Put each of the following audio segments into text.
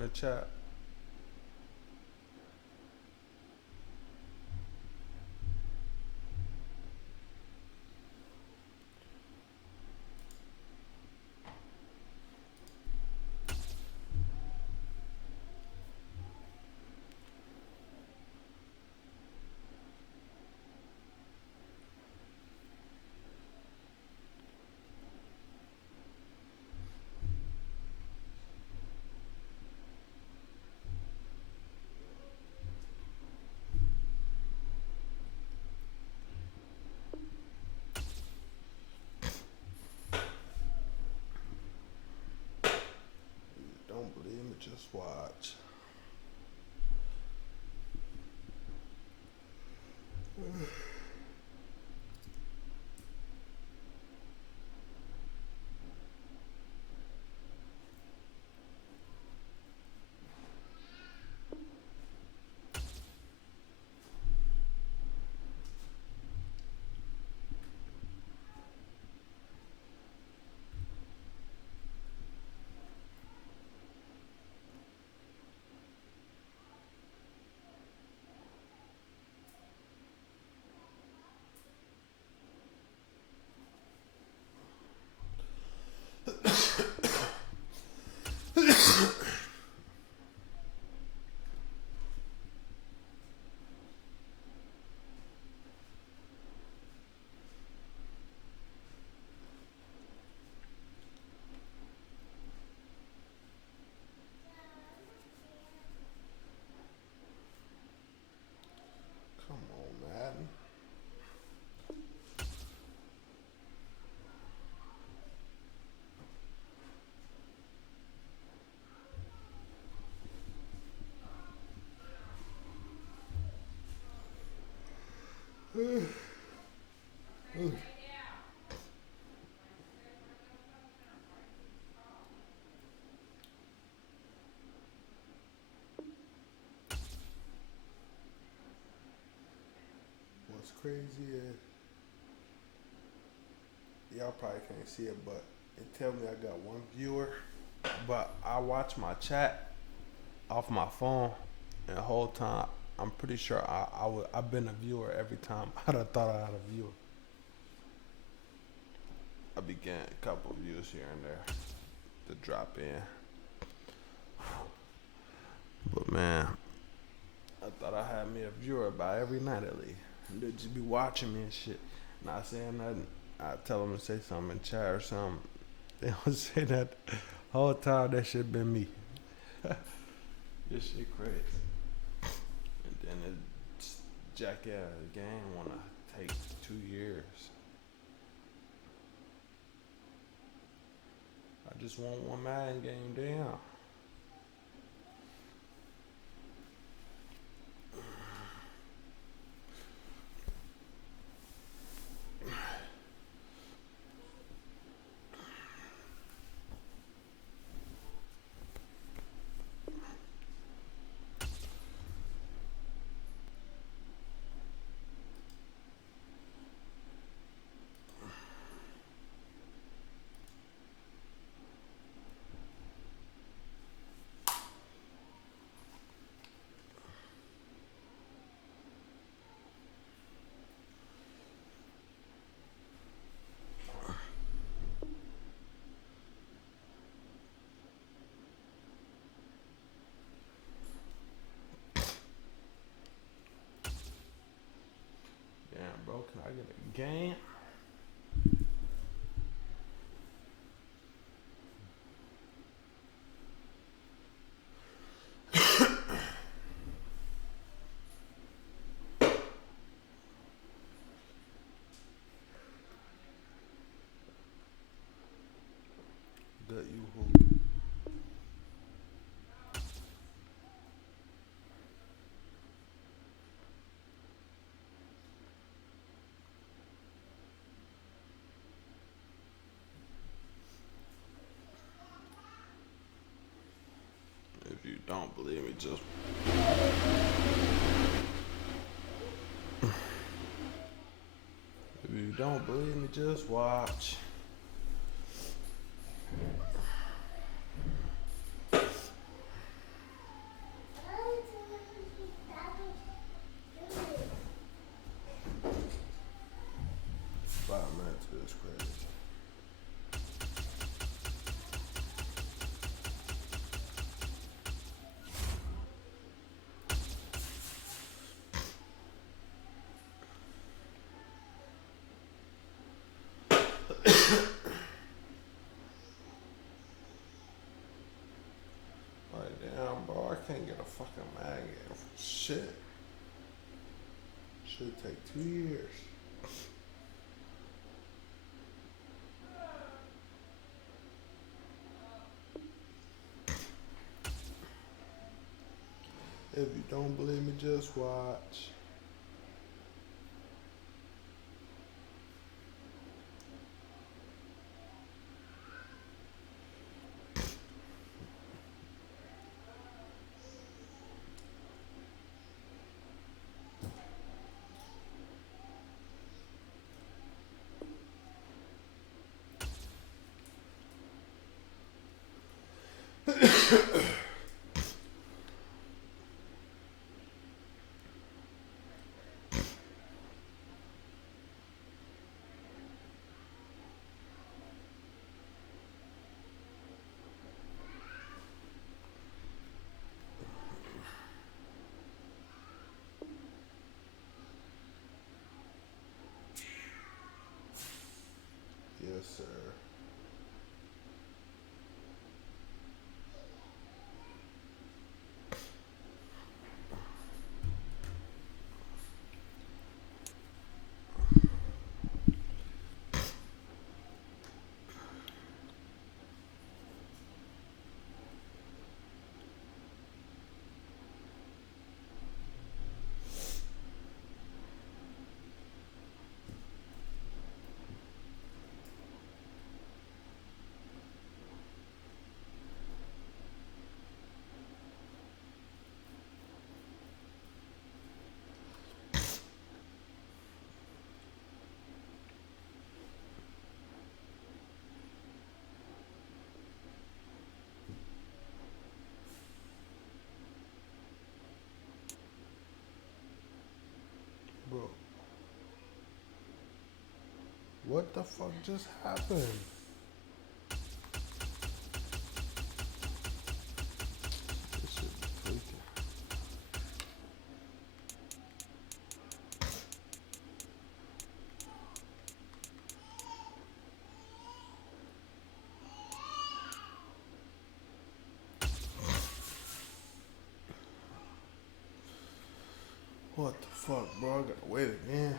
in the chat. Don't believe me, just watch. Come on, Madden. What's crazy is y'all probably can't see it, but it tell me I got one viewer, but I watch my chat off my phone, and the whole time I'm pretty sure I've been a viewer every time I'd have thought I had a viewer. I be getting a couple views here and there to drop in, but man, I thought I had me a viewer about every night at least. And they just be watching me and shit, not saying nothing. I tell them to say something in chat or something. They don't say that whole time. That shit been me. This shit crazy. And then it jackass game wanna take 2 years. I just want one Madden game down. Damn, bro, can I get a game? Good, you who? If you don't believe me, just if you don't believe me, just watch. shit. Should take 2 years. If you don't believe me, just watch. Yes, sir. Bro, what the fuck just happened? This shit be tweaking. What the fuck, bro? I gotta wait again.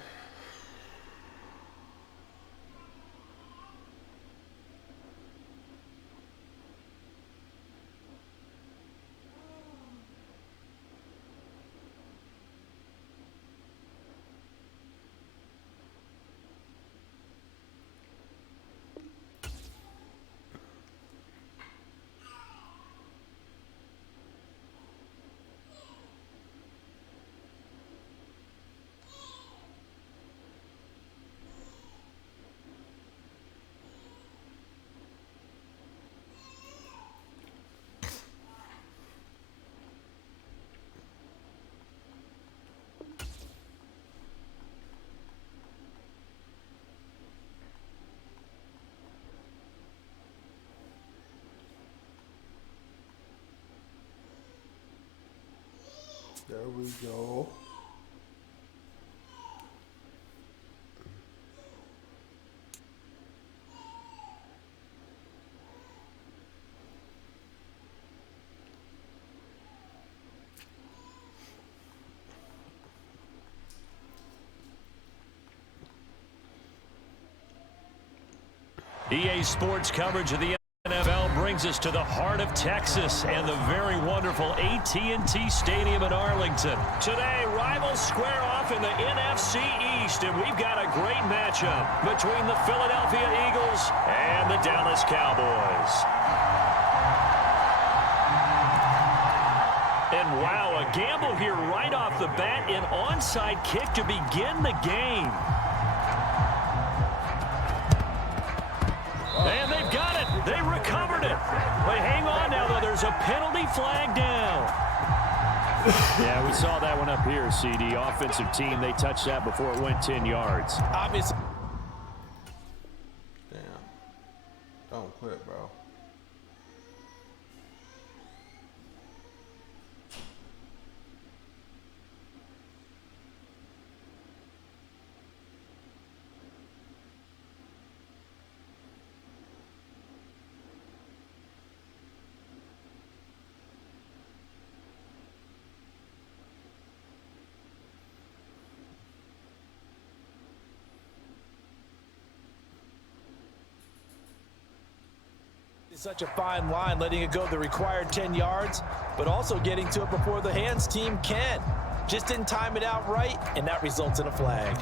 There we go. EA Sports coverage of the NFL brings us to the heart of Texas and the very wonderful AT&T Stadium in Arlington. Today, rivals square off in the NFC East, and we've got a great matchup between the Philadelphia Eagles and the Dallas Cowboys. And wow, a gamble here right off the bat, an onside kick to begin the game. And they've got it. They recovered it. But hang on now, though. There's a penalty flag down. Yeah, we saw that one up here, CD. Offensive team, they touched that before it went 10 yards. Obviously. Damn. Don't quit, bro. Such a fine line, letting it go the required 10 yards, but also getting to it before the hands team can. Just didn't time it out right, and that results in a flag.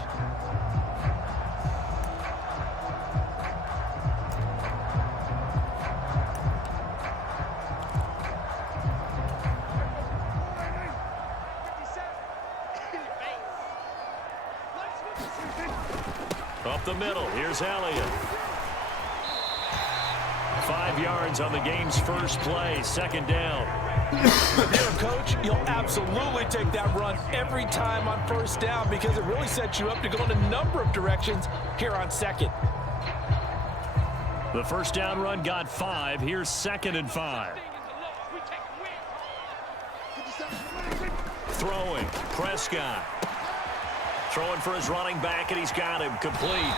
Up the middle, here's Elliott. 5 yards on the game's first play, second down. If you're a coach, you'll absolutely take that run every time on first down because it really sets you up to go in a number of directions here on second. The first down run got 5. Here's 2nd and 5. Throwing, Prescott. Throwing for his running back, and he's got him complete.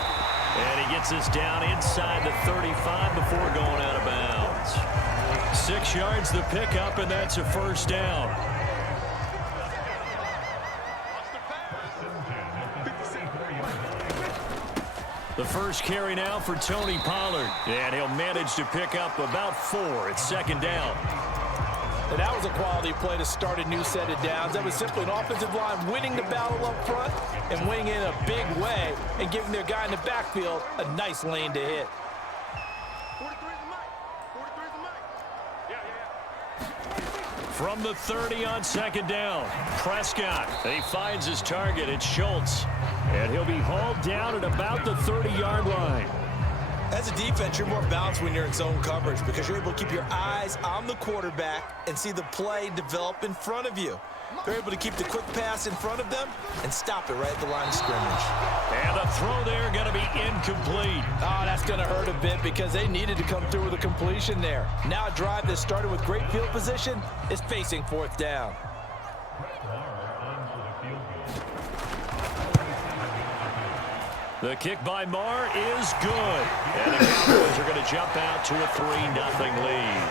And he gets us down inside the 35 before going out of bounds. 6 yards the pickup, and that's a first down. The first carry now for Tony Pollard. And he'll manage to pick up about 4. It's 2nd down. And that was a quality play to start a new set of downs. That was simply an offensive line winning the battle up front and winning in a big way and giving their guy in the backfield a nice lane to hit. From the 30 on 2nd down, Prescott. He finds his target. It's Schultz. And he'll be hauled down at about the 30-yard line. As a defense, you're more balanced when you're in zone coverage because you're able to keep your eyes on the quarterback and see the play develop in front of you. They're able to keep the quick pass in front of them and stop it right at the line of scrimmage. And the throw there going to be incomplete. Oh, that's going to hurt a bit because they needed to come through with a completion there. Now a drive that started with great field position is facing 4th down. The kick by Marr is good. And the Cowboys are going to jump out to a 3-0 lead.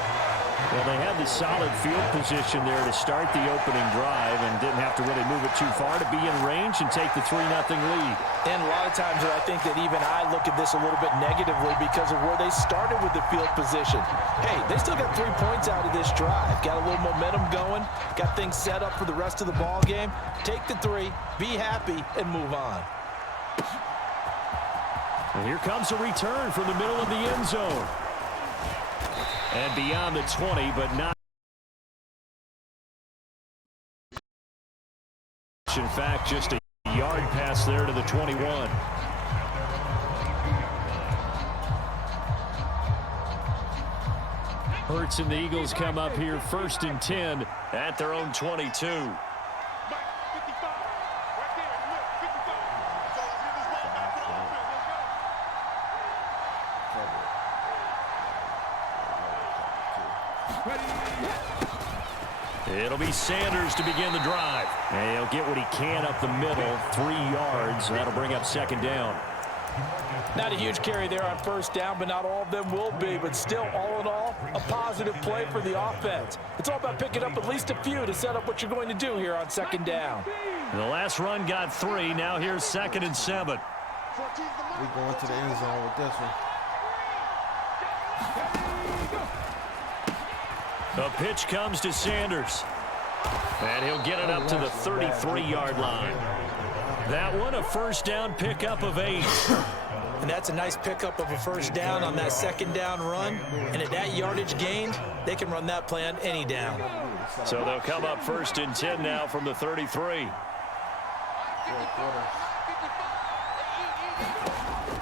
Well, they had the solid field position there to start the opening drive and didn't have to really move it too far to be in range and take the 3-0 lead. And a lot of times I think that even I look at this a little bit negatively because of where they started with the field position. Hey, they still got 3 points out of this drive. Got a little momentum going. Got things set up for the rest of the ball game. Take the 3, be happy, and move on. And here comes a return from the middle of the end zone. And beyond the 20, but not. In fact, just a yard pass there to the 21. Hurts and the Eagles come up here 1st and 10 at their own 22. It'll be Sanders to begin the drive. And he'll get what he can up the middle, 3 yards. That'll bring up 2nd down. Not a huge carry there on 1st down, but not all of them will be. But still, all in all, a positive play for the offense. It's all about picking up at least a few to set up what you're going to do here on 2nd down. The last run got 3. Now here's 2nd and 7. We going to the end zone with this one. The pitch comes to Sanders. And he'll get it up to the 33-yard line. That one, a 1st down pickup of 8. And that's a nice pickup of a 1st down on that 2nd down run. And at that yardage gained, they can run that play on any down. So they'll come up 1st and 10 now from the 33.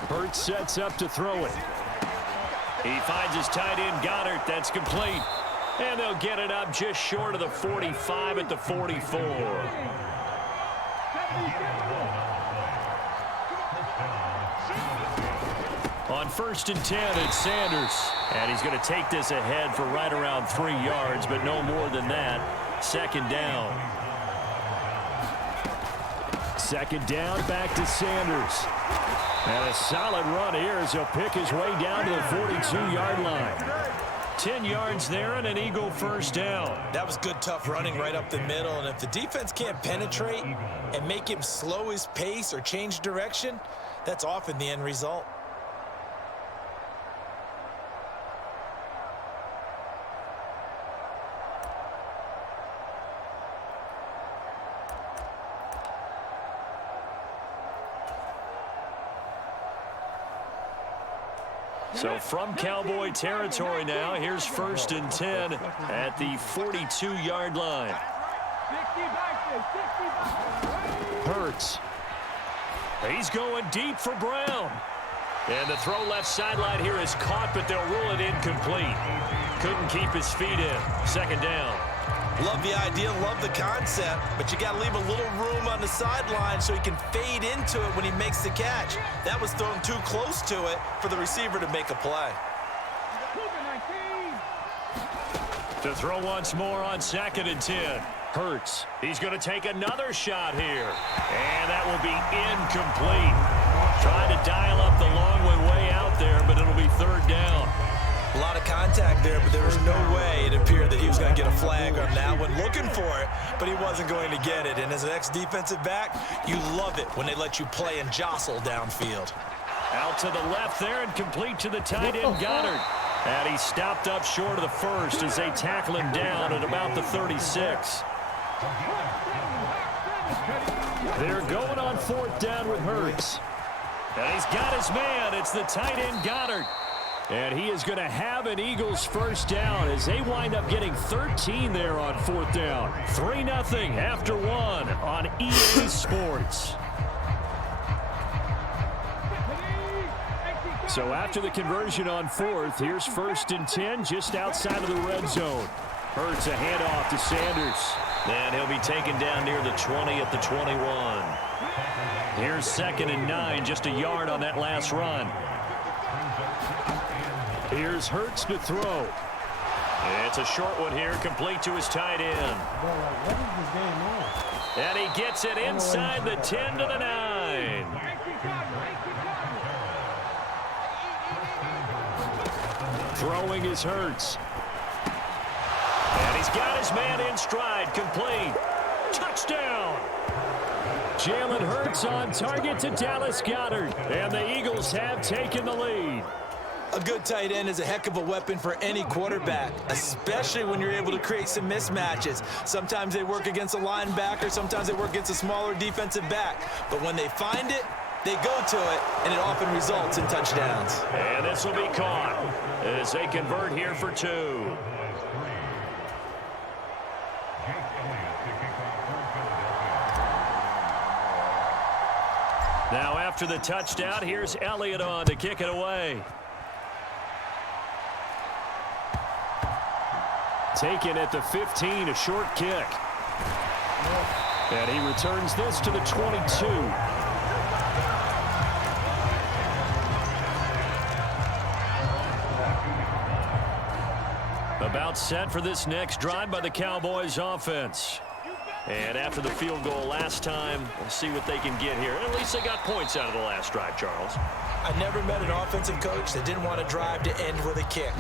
Hurts sets up to throw it. He finds his tight end, Goddard. That's complete. And they'll get it up just short of the 45 at the 44. On 1st and 10, it's Sanders. And he's going to take this ahead for right around 3 yards, but no more than that. 2nd down. 2nd down, back to Sanders. And a solid run here as he'll pick his way down to the 42-yard line. 10 yards there and an Eagle 1st down. That was good, tough running right up the middle. And if the defense can't penetrate and make him slow his pace or change direction, that's often the end result. So from Cowboy territory now, here's 1st and 10 at the 42-yard line. Hurts. He's going deep for Brown. And the throw left sideline here is caught, but they'll rule it incomplete. Couldn't keep his feet in. 2nd down. Love the idea, love the concept, but you got to leave a little room on the sideline so he can fade into it when he makes the catch. That was thrown too close to it for the receiver to make a play. To throw once more on 2nd and 10. Hurts. He's going to take another shot here. And that will be incomplete. Trying to dial up the long way out there, but it'll be 3rd down. A lot of contact there, but there was no way it appeared that he was going to get a flag on that one. Looking for it, but he wasn't going to get it. And as an ex-defensive back, you love it when they let you play and jostle downfield. Out to the left there and complete to the tight end, Goddard. And he stopped up short of the first as they tackle him down at about the 36. They're going on 4th down with Hurts. And he's got his man. It's the tight end, Goddard. And he is going to have an Eagles 1st down as they wind up getting 13 there on 4th down. 3-0 after 1 on EA Sports. So after the conversion on 4th, here's 1st and 10 just outside of the red zone. Hurts a handoff to Sanders. And he'll be taken down near the 20 at the 21. Here's 2nd and 9, just a yard on that last run. Here's Hurts to throw. It's a short one here, complete to his tight end. And he gets it inside the 10 to the 9. Throwing is Hurts. And he's got his man in stride, complete. Touchdown! Jalen Hurts on target to Dallas Goedert. And the Eagles have taken the lead. A good tight end is a heck of a weapon for any quarterback, especially when you're able to create some mismatches. Sometimes they work against a linebacker, sometimes they work against a smaller defensive back. But when they find it, they go to it, and it often results in touchdowns. And this will be caught as they convert here for 2. Now after the touchdown, here's Elliott on to kick it away. Taken at the 15, a short kick. And he returns this to the 22. About set for this next drive by the Cowboys offense. And after the field goal last time, we'll see what they can get here. At least they got points out of the last drive, Charles. I never met an offensive coach that didn't want to drive to end with a kick.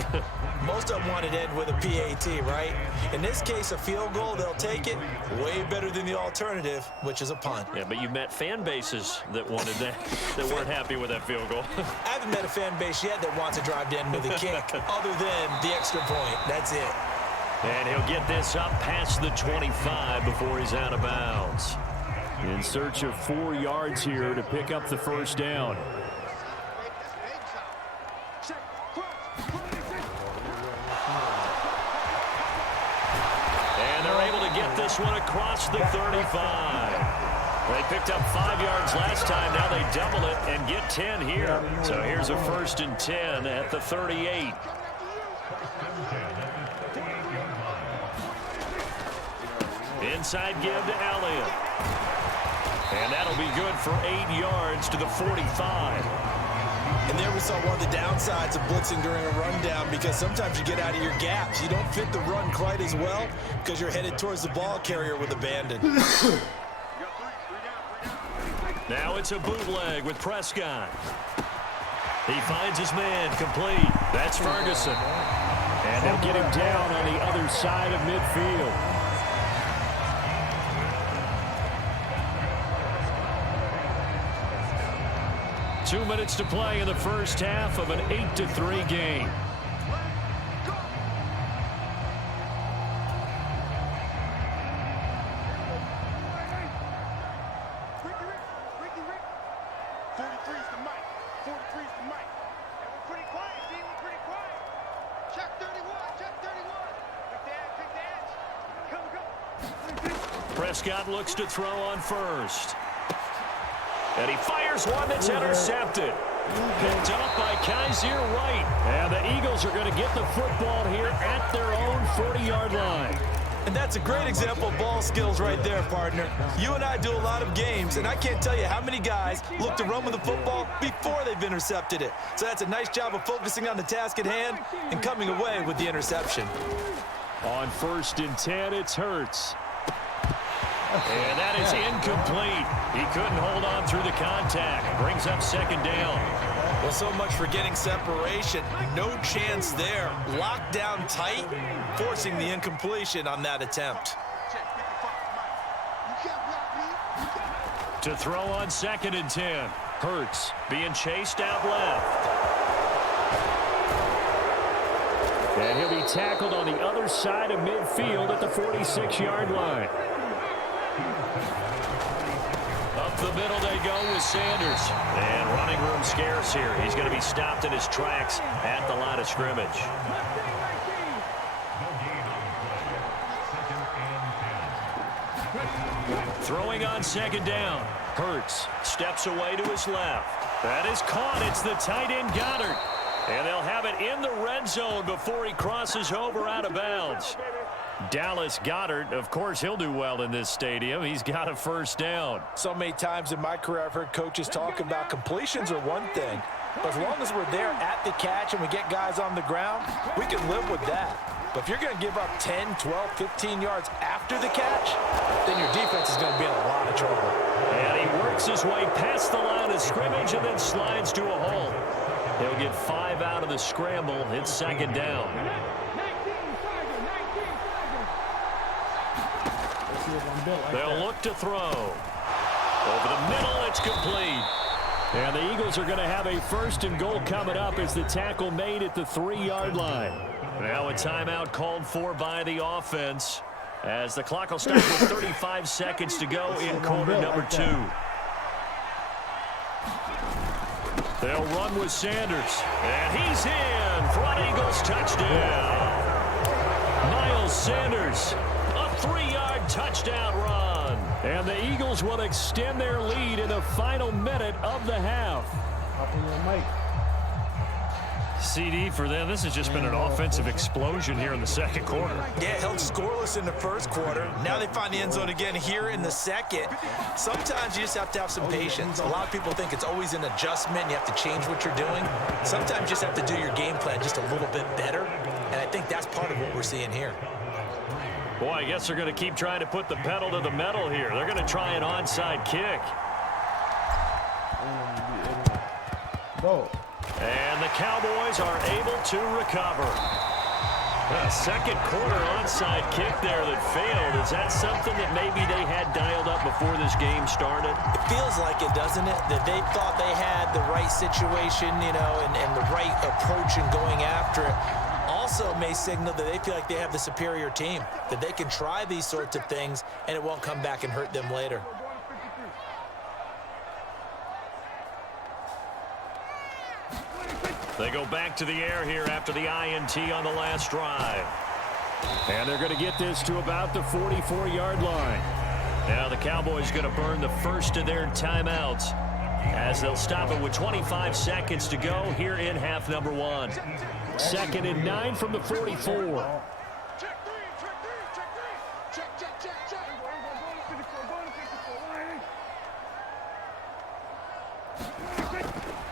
Most of them wanted to end with a PAT, right? In this case, a field goal, they'll take it. Way better than the alternative, which is a punt. Yeah, but you met fan bases that wanted that, that weren't happy with that field goal. I haven't met a fan base yet that wants to drive to end with a kick, other than the extra point. That's it. And he'll get this up past the 25 before he's out of bounds. In search of 4 yards here to pick up the 1st down. And they're able to get this one across the 35. They picked up 5 yards last time. Now they double it and get 10 here. So here's a 1st and 10 at the 38. Inside give to Elliott. And that'll be good for 8 yards to the 45. And there we saw one of the downsides of blitzing during a rundown, because sometimes you get out of your gaps. You don't fit the run quite as well because you're headed towards the ball carrier with abandon. Now it's a bootleg with Prescott. He finds his man, complete. That's Ferguson. And they'll get him down on the other side of midfield. Two minutes to play in the first half of an 8-3 game. Prescott looks to throw on first. And he fires one that's intercepted. Picked up by Kaiser White. And the Eagles are going to get the football here at their own 40-yard line. And that's a great example of ball skills right there, partner. You and I do a lot of games, and I can't tell you how many guys look to run with the football before they've intercepted it. So that's a nice job of focusing on the task at hand and coming away with the interception. On 1st and 10, it's Hurts. And that is incomplete. He couldn't hold on through the contact. Brings up 2nd down. Well, so much for getting separation. No chance there. Locked down tight, forcing the incompletion on that attempt. To throw on 2nd and 10. Hurts being chased out left. And he'll be tackled on the other side of midfield at the 46-yard line. Up the middle they go with Sanders. And running room scarce here. He's going to be stopped in his tracks at the line of scrimmage. Throwing on 2nd down. Hurts steps away to his left. That is caught. It's the tight end Goddard. And they'll have it in the red zone before he crosses over out of bounds. Dallas Goedert, of course, he'll do well in this stadium. He's got a 1st down. So many times in my career I've heard coaches talk about completions are one thing. But as long as we're there at the catch and we get guys on the ground, we can live with that. But if you're going to give up 10, 12, 15 yards after the catch, then your defense is going to be in a lot of trouble. And he works his way past the line of scrimmage and then slides to a halt. He'll get 5 out of the scramble. It's 2nd down. They'll look to throw. Over the middle, it's complete. And the Eagles are going to have a 1st and goal coming up as the tackle made at the 3-yard line. Now a timeout called for by the offense as the clock will start with 35 seconds to go in quarter number 2. They'll run with Sanders. And he's in for an Eagles touchdown. Miles Sanders, a 3-yard touchdown run. And the Eagles will extend their lead in the final minute of the half. CD for them. This has just been an offensive explosion here in the 2nd quarter. Yeah, held scoreless in the 1st quarter. Now they find the end zone again here in the 2nd. Sometimes you just have to have some patience. A lot of people think it's always an adjustment. You have to change what you're doing. Sometimes you just have to do your game plan just a little bit better. And I think that's part of what we're seeing here. Boy, I guess they're going to keep trying to put the pedal to the metal here. They're going to try an onside kick. And the Cowboys are able to recover. A 2nd quarter onside kick there that failed. Is that something that maybe they had dialed up before this game started? It feels like it, doesn't it? That they thought they had the right situation, you know, and the right approach in going after it. Also may signal that they feel like they have the superior team, that they can try these sorts of things and it won't come back and hurt them later. They go back to the air here after the INT on the last drive. And they're going to get this to about the 44-yard line. Now the Cowboys going to burn the first of their timeouts as they'll stop it with 25 seconds to go here in half number 1. 2nd and 9 from the 44.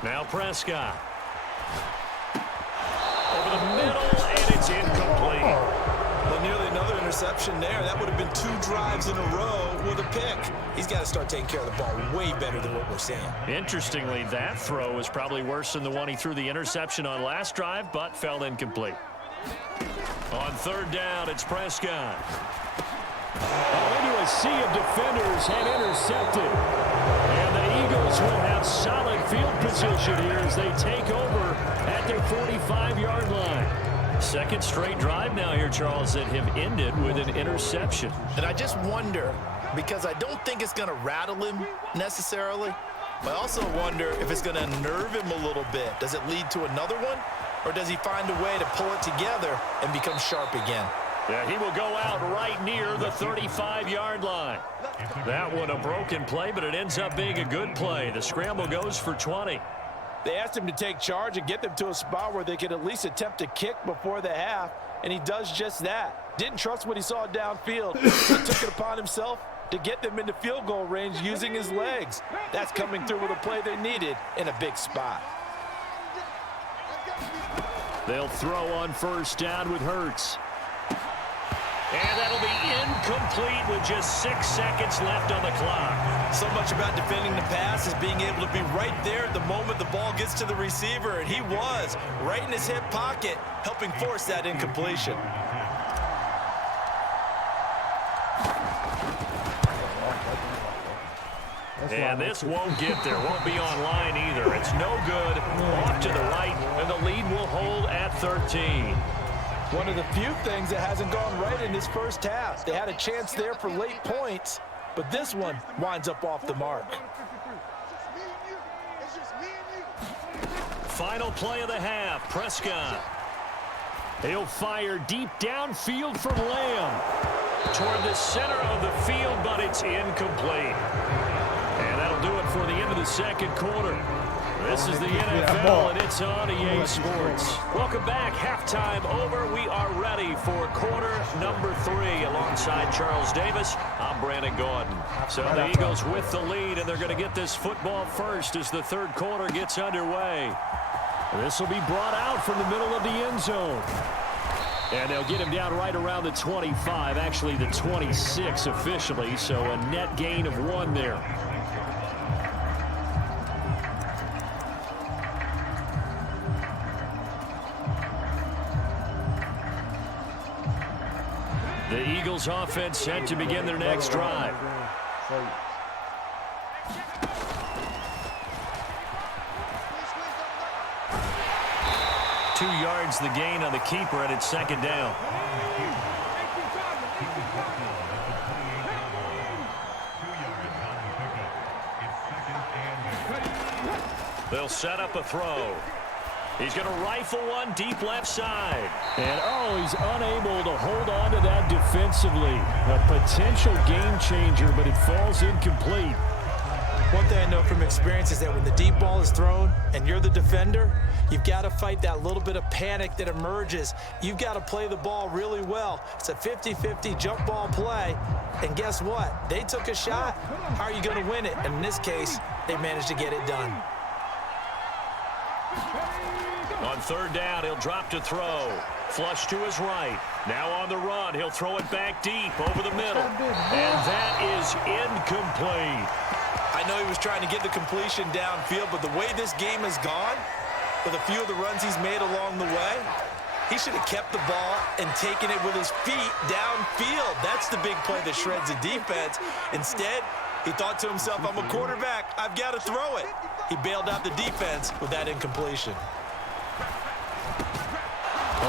Now Prescott. Over the middle, and it's incomplete. Well, nearly another interception there. That would have been 2 drives in a row with a pick. He's got to start taking care of the ball way better than what we're seeing. Interestingly, that throw was probably worse than the one he threw the interception on last drive, but fell incomplete. On 3rd down, it's Prescott. Into a sea of defenders and intercepted. And the Eagles will have solid field position here as they take over at their 45-yard line. 2nd straight drive now here, Charles, that have ended with an interception. And I just wonder, because I don't think it's going to rattle him necessarily, but I also wonder if it's going to unnerve him a little bit. Does it lead to another one, or does he find a way to pull it together and become sharp again? Yeah, he will go out right near the 35-yard line. That one a broken play, but it ends up being a good play. The scramble goes for 20. They asked him to take charge and get them to a spot where they could at least attempt to kick before the half, and he does just that. Didn't trust what he saw downfield. He took it upon himself to get them into field goal range using his legs. That's coming through with a play they needed in a big spot. They'll throw on first down with Hurts. And that'll be incomplete with just 6 seconds left on the clock. So much about defending the pass is being able to be right there at the moment the ball gets to the receiver, and he was right in his hip pocket, helping force that incompletion. And this won't get there, won't be online either. It's no good, off to the right, and the lead will hold at 13. One of the few things that hasn't gone right in this first half. They had a chance there for late points, but this one winds up off the mark. Final play of the half, Prescott. He'll fire deep downfield from Lamb toward the center of the field, but it's incomplete. And that'll do it for the end of the second quarter. This is the NFL, and it's on EA Sports. Welcome back. Halftime over. We are ready for quarter number 3. Alongside Charles Davis, I'm Brandon Gordon. So the Eagles with the lead, and they're going to get this football first as the third quarter gets underway. This will be brought out from the middle of the end zone. And they'll get him down right around the 25, actually the 26 officially, so a net gain of 1 there. The Eagles offense set to begin their next drive. 2 yards the gain on the keeper, and it's second down. They'll set up a throw. He's going to rifle one deep left side. And, oh, he's unable to hold on to that defensively. A potential game changer, but it falls incomplete. One thing I know from experience is that when the deep ball is thrown and you're the defender, you've got to fight that little bit of panic that emerges. You've got to play the ball really well. It's a 50-50 jump ball play. And guess what? They took a shot. How are you going to win it? And in this case, they managed to get it done. On third down, he'll drop to throw. Flush to his right. Now on the run, he'll throw it back deep over the middle. And that is incomplete. I know he was trying to get the completion downfield, but the way this game has gone, with a few of the runs he's made along the way, he should have kept the ball and taken it with his feet downfield. That's the big play that shreds the defense. Instead, he thought to himself, I'm a quarterback. I've got to throw it. He bailed out the defense with that incompletion.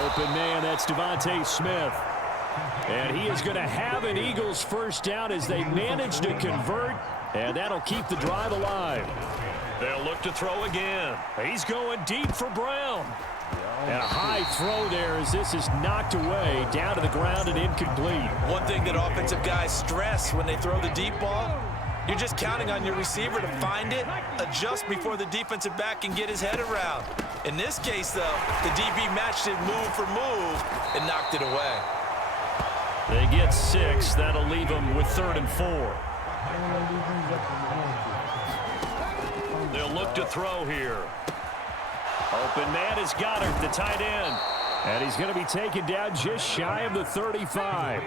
Open man, that's Devontae Smith. And he is going to have an Eagles first down as they manage to convert, and that'll keep the drive alive. They'll look to throw again. He's going deep for Brown. And a high throw there as this is knocked away, down to the ground and incomplete. One thing that offensive guys stress when they throw the deep ball, you're just counting on your receiver to find it, adjust before the defensive back can get his head around. In this case, though, the DB matched it move for move and knocked it away. They get 6. That'll leave them with 3rd and 4. They'll look to throw here. Open man is Goddard, the tight end. And he's going to be taken down just shy of the 35.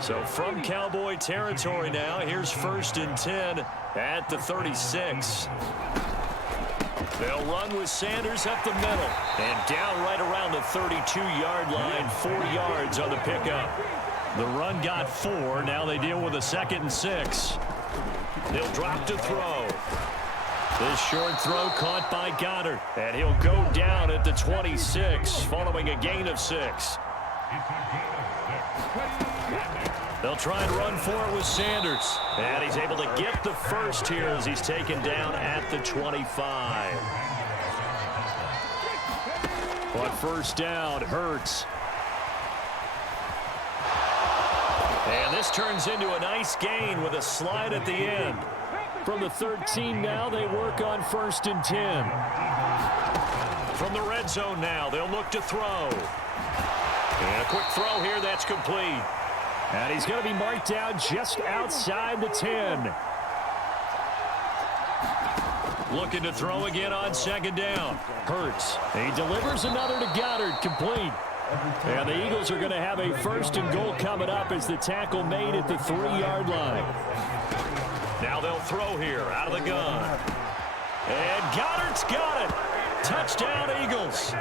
So from Cowboy territory now, here's 1st and 10 at the 36. They'll run with Sanders up the middle. And down right around the 32-yard line, 4 yards on the pickup. The run got 4. Now they deal with a 2nd and 6. They'll drop to throw. This short throw caught by Goddard. And he'll go down at the 26 following a gain of 6. They'll try and run for it with Sanders. And he's able to get the first here as he's taken down at the 25. On first down, Hurts. And this turns into a nice gain with a slide at the end. From the 13 now, they work on 1st and 10. From the red zone now, they'll look to throw. And a quick throw here, that's complete. And he's going to be marked down just outside the 10. Looking to throw again on 2nd down. Hurts. He delivers another to Goddard, complete. And the Eagles are going to have a 1st and goal coming up as the tackle made at the 3-yard line. Now they'll throw here out of the gun. And Goddard's got it. Touchdown, Eagles.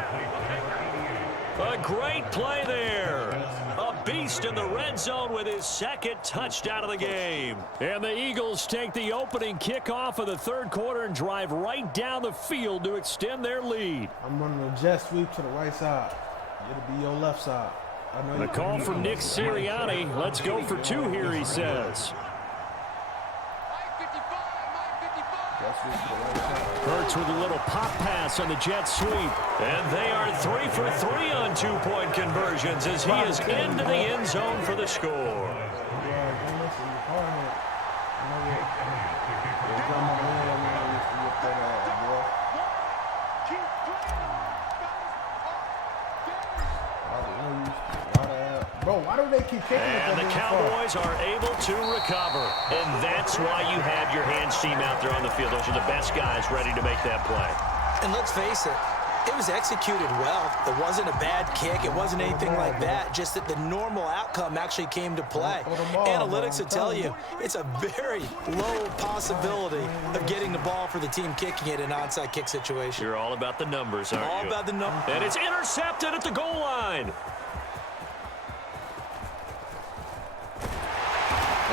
A great play there. A beast in the red zone with his 2nd touchdown of the game. And the Eagles take the opening kickoff of the 3rd quarter and drive right down the field to extend their lead. I'm running a jet sweep to the right side. It'll be your left side. The call from Nick Sirianni. Let's go for 2 here, he says. Hurts with a little pop pass on the jet sweep. And they are 3 for 3 on 2-point conversions as he is into the end zone for the score. Bro, why do they keep kicking it? And the Cowboys are able to recover. And that's why you have your hands team out there on the field. Those are the best guys ready to make that play. And let's face it, it was executed well. It wasn't a bad kick. It wasn't anything like that. Just that the normal outcome actually came to play. Analytics will tell you it's a very low possibility of getting the ball for the team kicking it in an onside kick situation. You're all about the numbers, aren't you? All about the numbers. And it's intercepted at the goal line.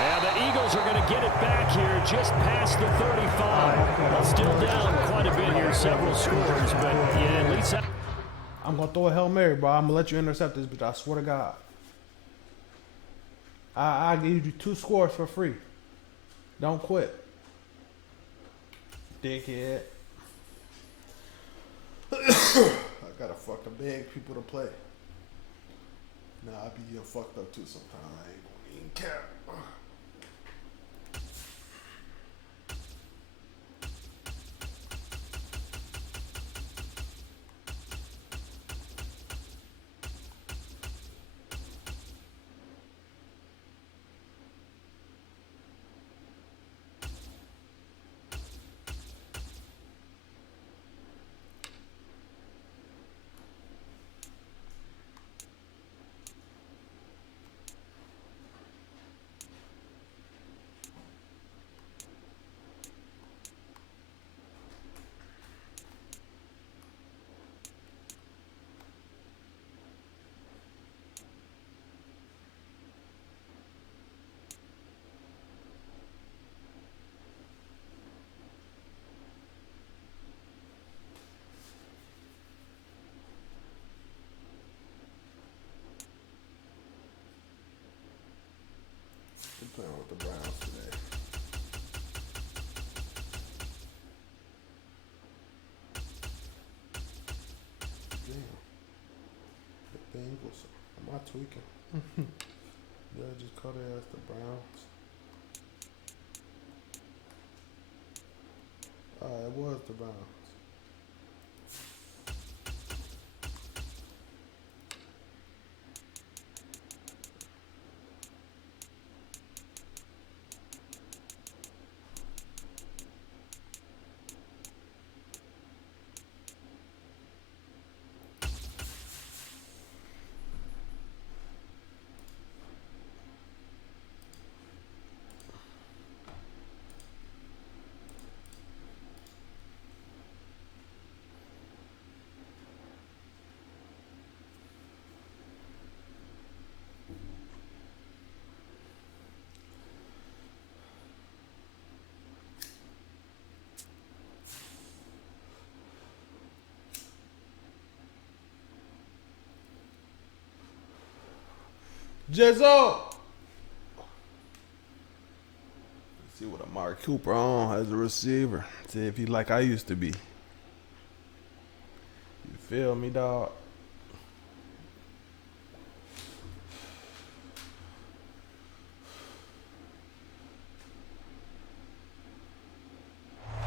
And the Eagles are going to get it back here just past the 35. Well, still down quite a bit here, several scores, but yeah, at least I'm going to throw a Hail Mary, bro. I'm going to let you intercept this, but I swear to God. I'll give you 2 scores for free. Don't quit. Dickhead. I got to fucking beg people to play. Nah, I be getting fucked up too sometimes. I ain't going to even care. We're playing with the Browns today. Damn. The Bengals. Am I tweaking? Yeah, I just called it as the Browns. It was the Browns. Jizzo! Let's see what Amari Cooper on as a receiver. See if he like I used to be. You feel me, dog?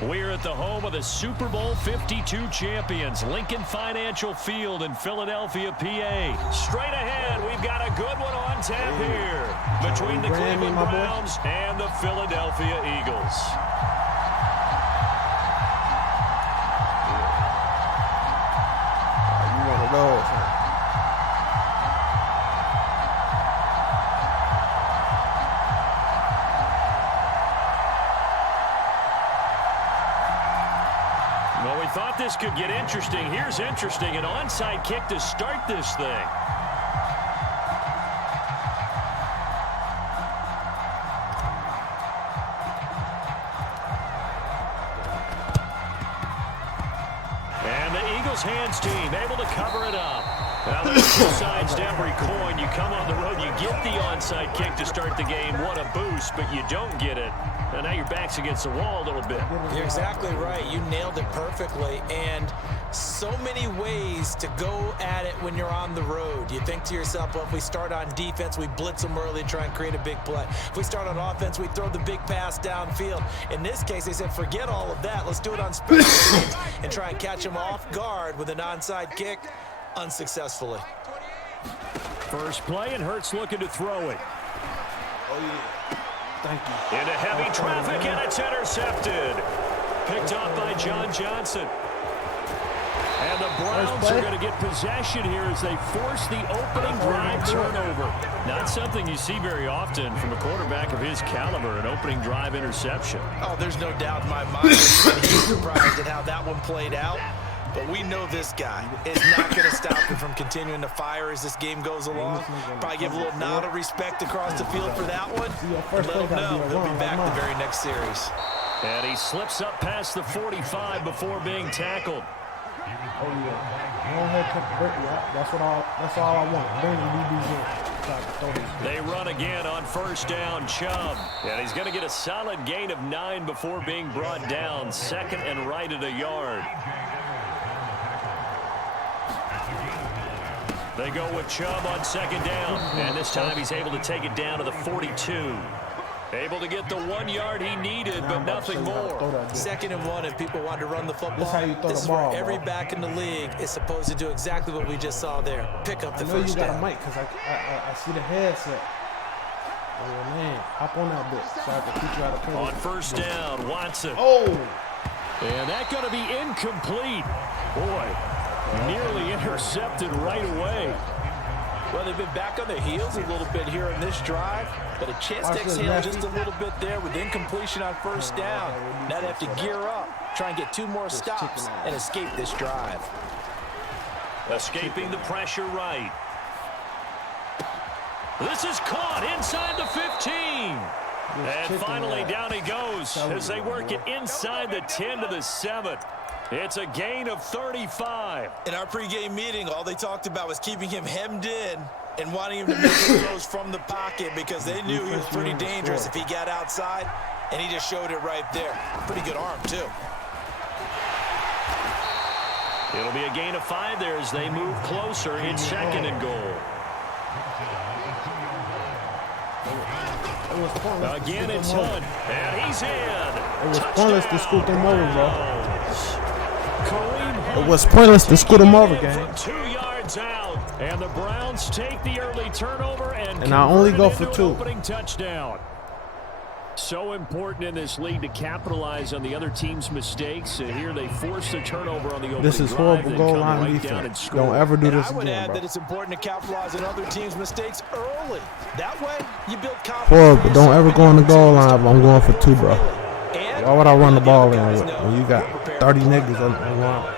We're at the home of the Super Bowl 52 champions, Lincoln Financial Field in Philadelphia, PA. Straight ahead, we've got a good one on tap here between the Cleveland Browns and the Philadelphia Eagles. You one of those, huh? Well, we thought this could get interesting. Here's interesting. An onside kick to start this thing. And the Eagles hands team able to cover it up. Now, there's two sides to every coin. You come on the road, you get the onside kick to start the game. What a boost, but you don't get it. And now your back's against the wall a little bit. You're exactly right. You nailed it perfectly. And so many ways to go at it when you're on the road. You think to yourself, well, if we start on defense, we blitz them early, try and create a big play. If we start on offense, we throw the big pass downfield. In this case, they said, forget all of that. Let's do it on special teams and try and catch them off guard with an onside kick unsuccessfully. First play, and Hurts looking to throw it. Oh, yeah. Thank you. Into heavy traffic, and it's intercepted. Picked off by John Johnson. And the Browns are going to get possession here as they force the opening drive turnover. Not something you see very often from a quarterback of his caliber, an opening drive interception. Oh, there's no doubt in my mind that he's surprised at how that one played out. But we know this guy is not going to stop him from continuing to fire as this game goes along. Probably give a little nod of respect across the field for that one. And let him know he'll be back the very next series. And he slips up past the 45 before being tackled. Oh, yeah. Go ahead, that's all I want. Bring the DBs in. They run again on first down, Chubb. And he's going to get a solid gain of 9 before being brought down. Second and right at a yard. They go with Chubb on second down. And this time he's able to take it down to the 42. Able to get the 1 yard he needed, but nothing more. Second and 1, and people want to run the football. This is where every back in the league is supposed to do exactly what we just saw there. Pick up the first down. I know you got a mic because I see the headset. Oh, man. Hop on that bit so I can teach you how to play. On first down, Watson. Oh! And that's going to be incomplete. Boy, nearly intercepted right away. Well, they've been back on their heels a little bit here in this drive, but a chance to exhale just a little bit there with incompletion on first down. Now they have to gear up, try and get 2 more stops and escape this drive. Escaping the pressure right. This is caught inside the 15. And finally down he goes as they work it inside the 10 to the 7. It's a gain of 35. In our pregame meeting, all they talked about was keeping him hemmed in and wanting him to make throws from the pocket because they knew he was pretty dangerous if he got outside, and he just showed it right there. Pretty good arm, too. It'll be a gain of 5 there as they move closer in second and goal. Again, it's Hunt, and he's in. It was pointless to scoot them over, bro. It was pointless to scoot them over, gang. 2 yards out, and the Browns take the early turnover and I only go for 2. Opening touchdown. So important in this league to capitalize on the other team's mistakes. And here they force the turnover on the opening. This is horrible goal line defense. Don't ever do this again, I would add bro. that it's important to capitalize on other teams' mistakes early. That way, you build confidence. Horrible. Don't ever go on the goal line if I'm going for 2, bro. Why would I run the ball in when you got 30 niggas on the line?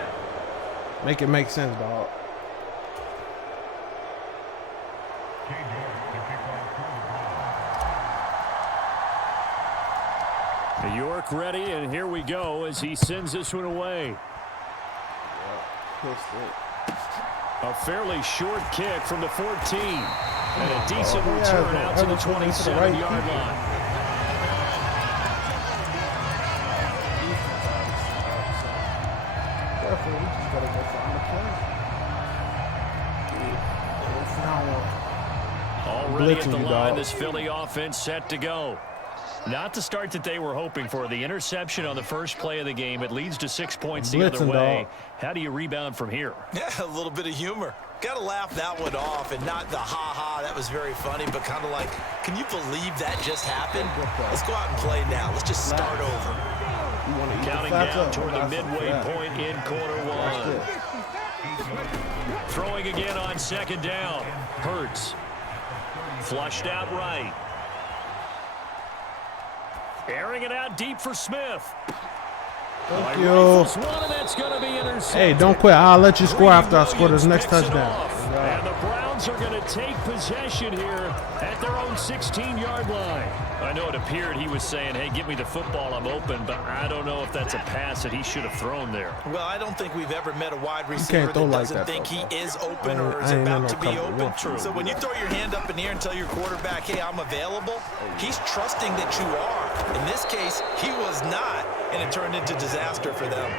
Make it make sense, dog. York ready, and here we go as he sends this one away. A fairly short kick from the 14. And a decent return out to the 27-yard line. Already at the line, this Philly offense set to go. Not the start that they were hoping for. The interception on the first play of the game. It leads to 6 points the other way. How do you rebound from here? Yeah, a little bit of humor. Got to laugh that one off, and not the ha-ha, that was very funny, but kind of like, can you believe that just happened? Let's go out and play now. Let's just start over. Counting down toward the midway point in quarter one. Throwing again on second down. Hurts. Flushed out right. Airing it out deep for Smith. Thank you. Hey, don't quit. I'll let you score after I score this next touchdown. And the Browns are going to take possession here at their own 16-yard line. I know it appeared he was saying, hey, give me the football, I'm open, but I don't know if that's a pass that he should have thrown there. Well, I don't think we've ever met a wide receiver that doesn't think he is open or is about to be open. So when you throw your hand up in the air and tell your quarterback, hey, I'm available, he's trusting that you are. In this case, he was not, and it turned into disaster for them.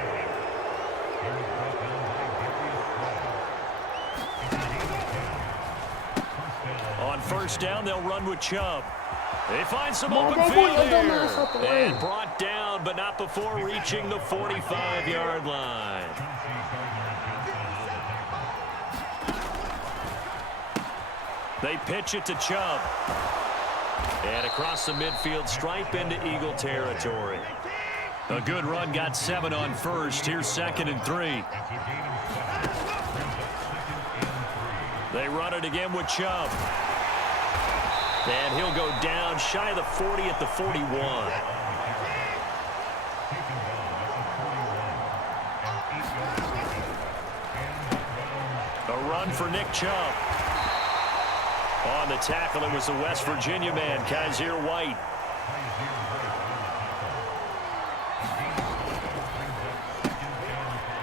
On first down, they'll run with Chubb. They find some open field here. And brought down, but not before reaching the 45-yard line. They pitch it to Chubb. And across the midfield stripe into Eagle territory. A good run, got 7 on first. Here's 2nd and 3. They run it again with Chubb. And he'll go down shy of the 40 at the 41. A run for Nick Chubb. On the tackle, it was the West Virginia man, Kaiser White.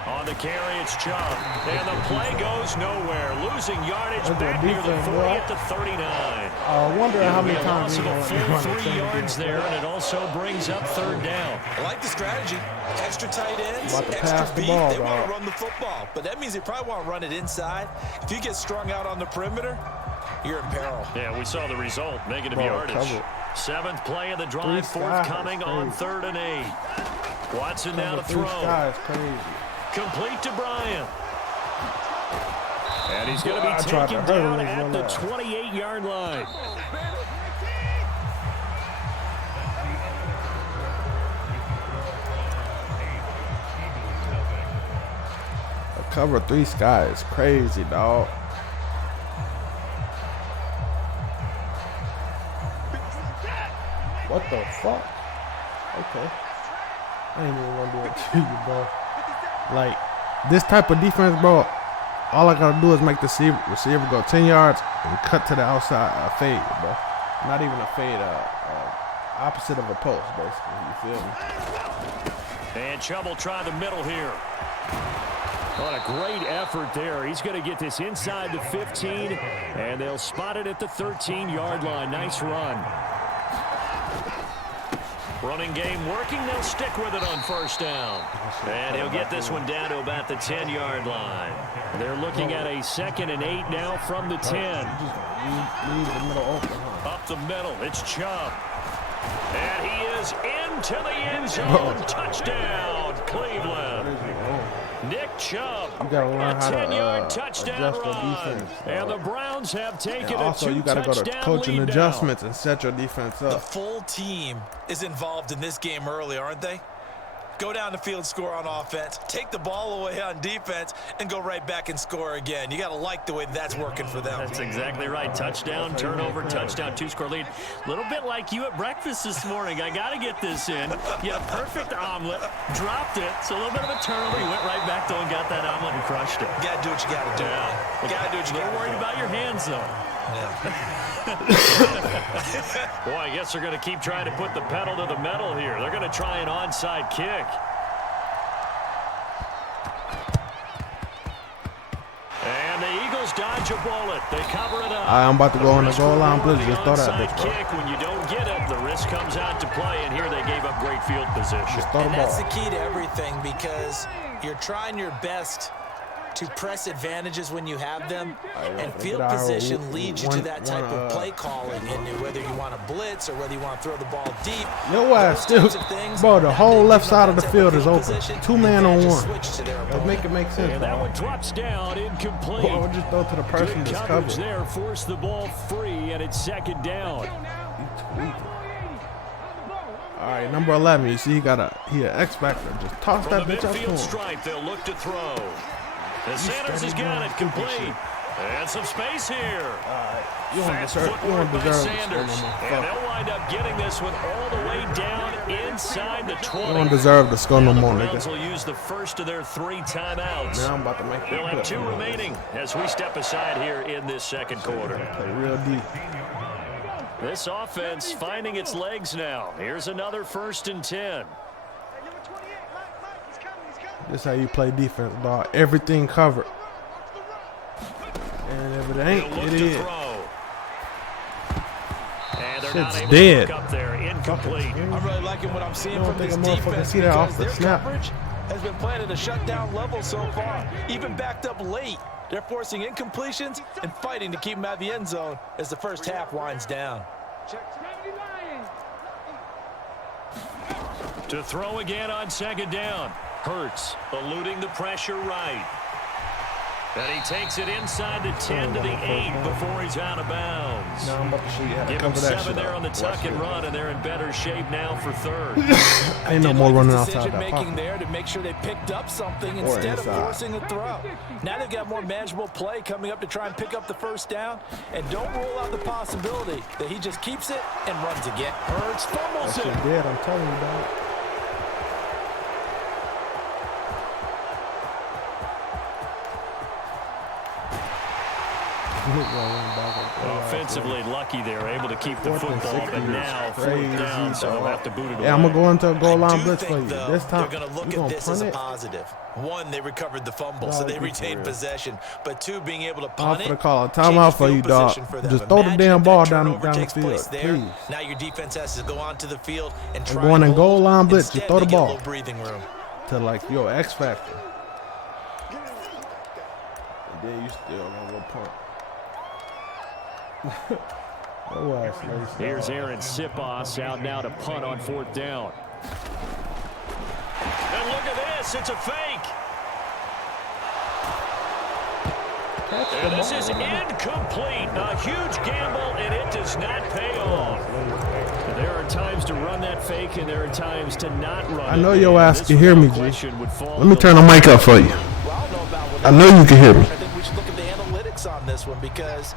On the carry, it's Chubb. And the play goes nowhere. Losing yardage back near the 40 at the 39. I wonder how many times he lost a full 3 yards there, and it also brings up 3rd down. I like the strategy. Extra tight ends, extra beat. They want to run the football, but that means they probably want to run it inside. If you get strung out on the perimeter, you're in peril. Yeah, we saw the result. Negative yardage. 7th play of the drive, forthcoming on 3rd and 8. Watson now to throw. Complete to Bryant. And he's going to be taken down at the 28-yard line. A cover 3 sky is crazy, dog. What the fuck? Okay. I ain't even gonna do it to you, bro. Like, this type of defense, bro, all I gotta do is make the receiver go 10 yards and cut to the outside, fade, bro. Not even a fade, opposite of a post, basically. You feel me? And Chubb will try the middle here. What a great effort there. He's going to get this inside the 15, and they'll spot it at the 13-yard line. Nice run. Running game working. They'll stick with it on first down. And he'll get this one down to about the 10-yard line. They're looking at a 2nd and 8 now from the 10. Up the middle, it's Chubb. And he is into the end zone. Touchdown, Cleveland. Nick Chubb, a 10-yard touchdown run. And the Browns have taken also, a 2-touchdown lead. Also, you got to go to coaching adjustments and set your defense up. The full team is involved in this game early, aren't they? Go down the field, score on offense, take the ball away on defense, and go right back and score again. You got to like the way that's working for them. That's exactly right. Touchdown, turnover, touchdown, 2-score lead. A little bit like you at breakfast this morning. I got to get this in. You had a perfect omelet, dropped it. So a little bit of a turnover. You went right back, though, and got that omelet and crushed it. You got to do what you got to do. Yeah. You got to do what you got to do. You're worried about your hands, though. Yeah. Boy, I guess they're going to keep trying to put the pedal to the metal here. They're going to try an onside kick. And the Eagles dodge a bullet. They cover it up. I'm about to go on the goal line. Please just throw that bitch, bro. Kick. When you don't get it, the risk comes out to play, and here they gave up great field position. And that's the key to everything, because you're trying your best to press advantages when you have them, and field position leads you to that type of play calling. And whether you want to blitz or whether you want to throw the ball deep, your ass still, bro, the whole left side of the field is open. 2-man on one. Let's make it make sense. And that one drops down, incomplete. Well, just throw to the person that's covered. There, force the ball free, and it's second down. All right, number 11. You see, he an X factor. Just toss that bitch up to him. Stripe, they'll look to throw. And Sanders has got it complete. And some space here. You don't deserve Sanders. And they'll wind up getting this one all the way down inside the 20. You don't deserve to score no more, nigga. Will use the first of their 3 timeouts. Now I'm about to make They'll have 2 remaining as we step aside here in this second quarter. Play real deep. This offense finding its legs now. Here's another 1st and 10. This is how you play defense, dog. Everything covered. And if it ain't, it is. Shit's dead. Up there, incomplete. I'm really liking what I'm seeing from this defense because their coverage has been playing at a shutdown level so far. Even backed up late. They're forcing incompletions and fighting to keep them out of the end zone as the first half winds down. To throw again on second down. Hurts eluding the pressure right. And he takes it inside the 10 to the 8 before he's out of bounds. Now I'm about to show you how to Give him 7 there on the tuck and run, and they're in better shape now for 3rd. Ain't no more running outside that decision-making there to make sure they picked up something instead of forcing a throw. Now they've got more manageable play coming up to try and pick up the first down, and don't rule out the possibility that he just keeps it and runs again. Hurts fumbles it. That's dead, I'm telling you, dog. Offensively lucky they're able to keep the football, but now 4th down, so they'll have to boot it away. Yeah, I'm going to go into a goal line blitz for you. This time, they're going to look at this as a positive. 1, they recovered the fumble, so they retained possession. But 2, being able to punt it, I'm going to call a timeout for you, dog. Just throw the damn ball down the field, please. Now your defense has to go onto the field and try to go in goal line blitz. Just throw the ball. Breathing room. To, like, your X factor. And then you still going to go punt. Here's Aaron Sipos out now to punt on 4th down. And look at this, it's a fake. And this is incomplete. A huge gamble, and it does not pay off. There are times to run that fake, and there are times to not run it. I know your ass can hear me, G. Let me turn the mic up for you. I know you can hear me. I think we should look at the analytics on this one because,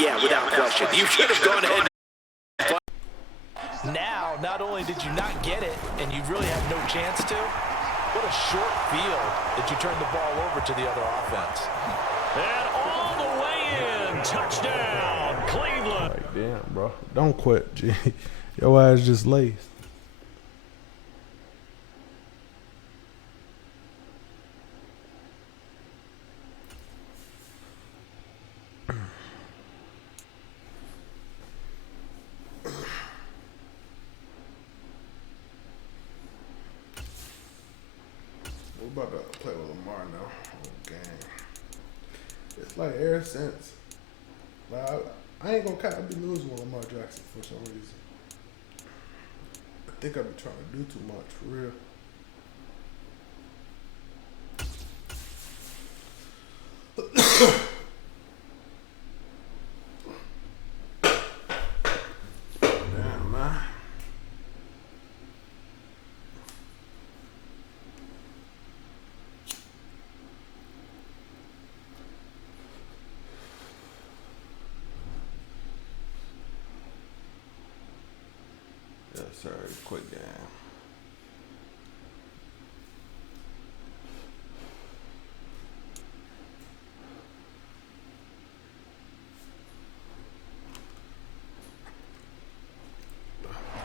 yeah, without question. You should have gone ahead. Now, not only did you not get it, and you really had no chance to, what a short field that you turned the ball over to the other offense. And all the way in. Touchdown, Cleveland. Like, damn, bro. Don't quit, G. Your ass just laced. We're about to play with Lamar now. Oh, gang. It's like ever since. Like, I ain't gonna kind of be losing with Lamar Jackson for some reason. I think I've been trying to do too much, for real. Damn, man. Yes, sir. Quick game.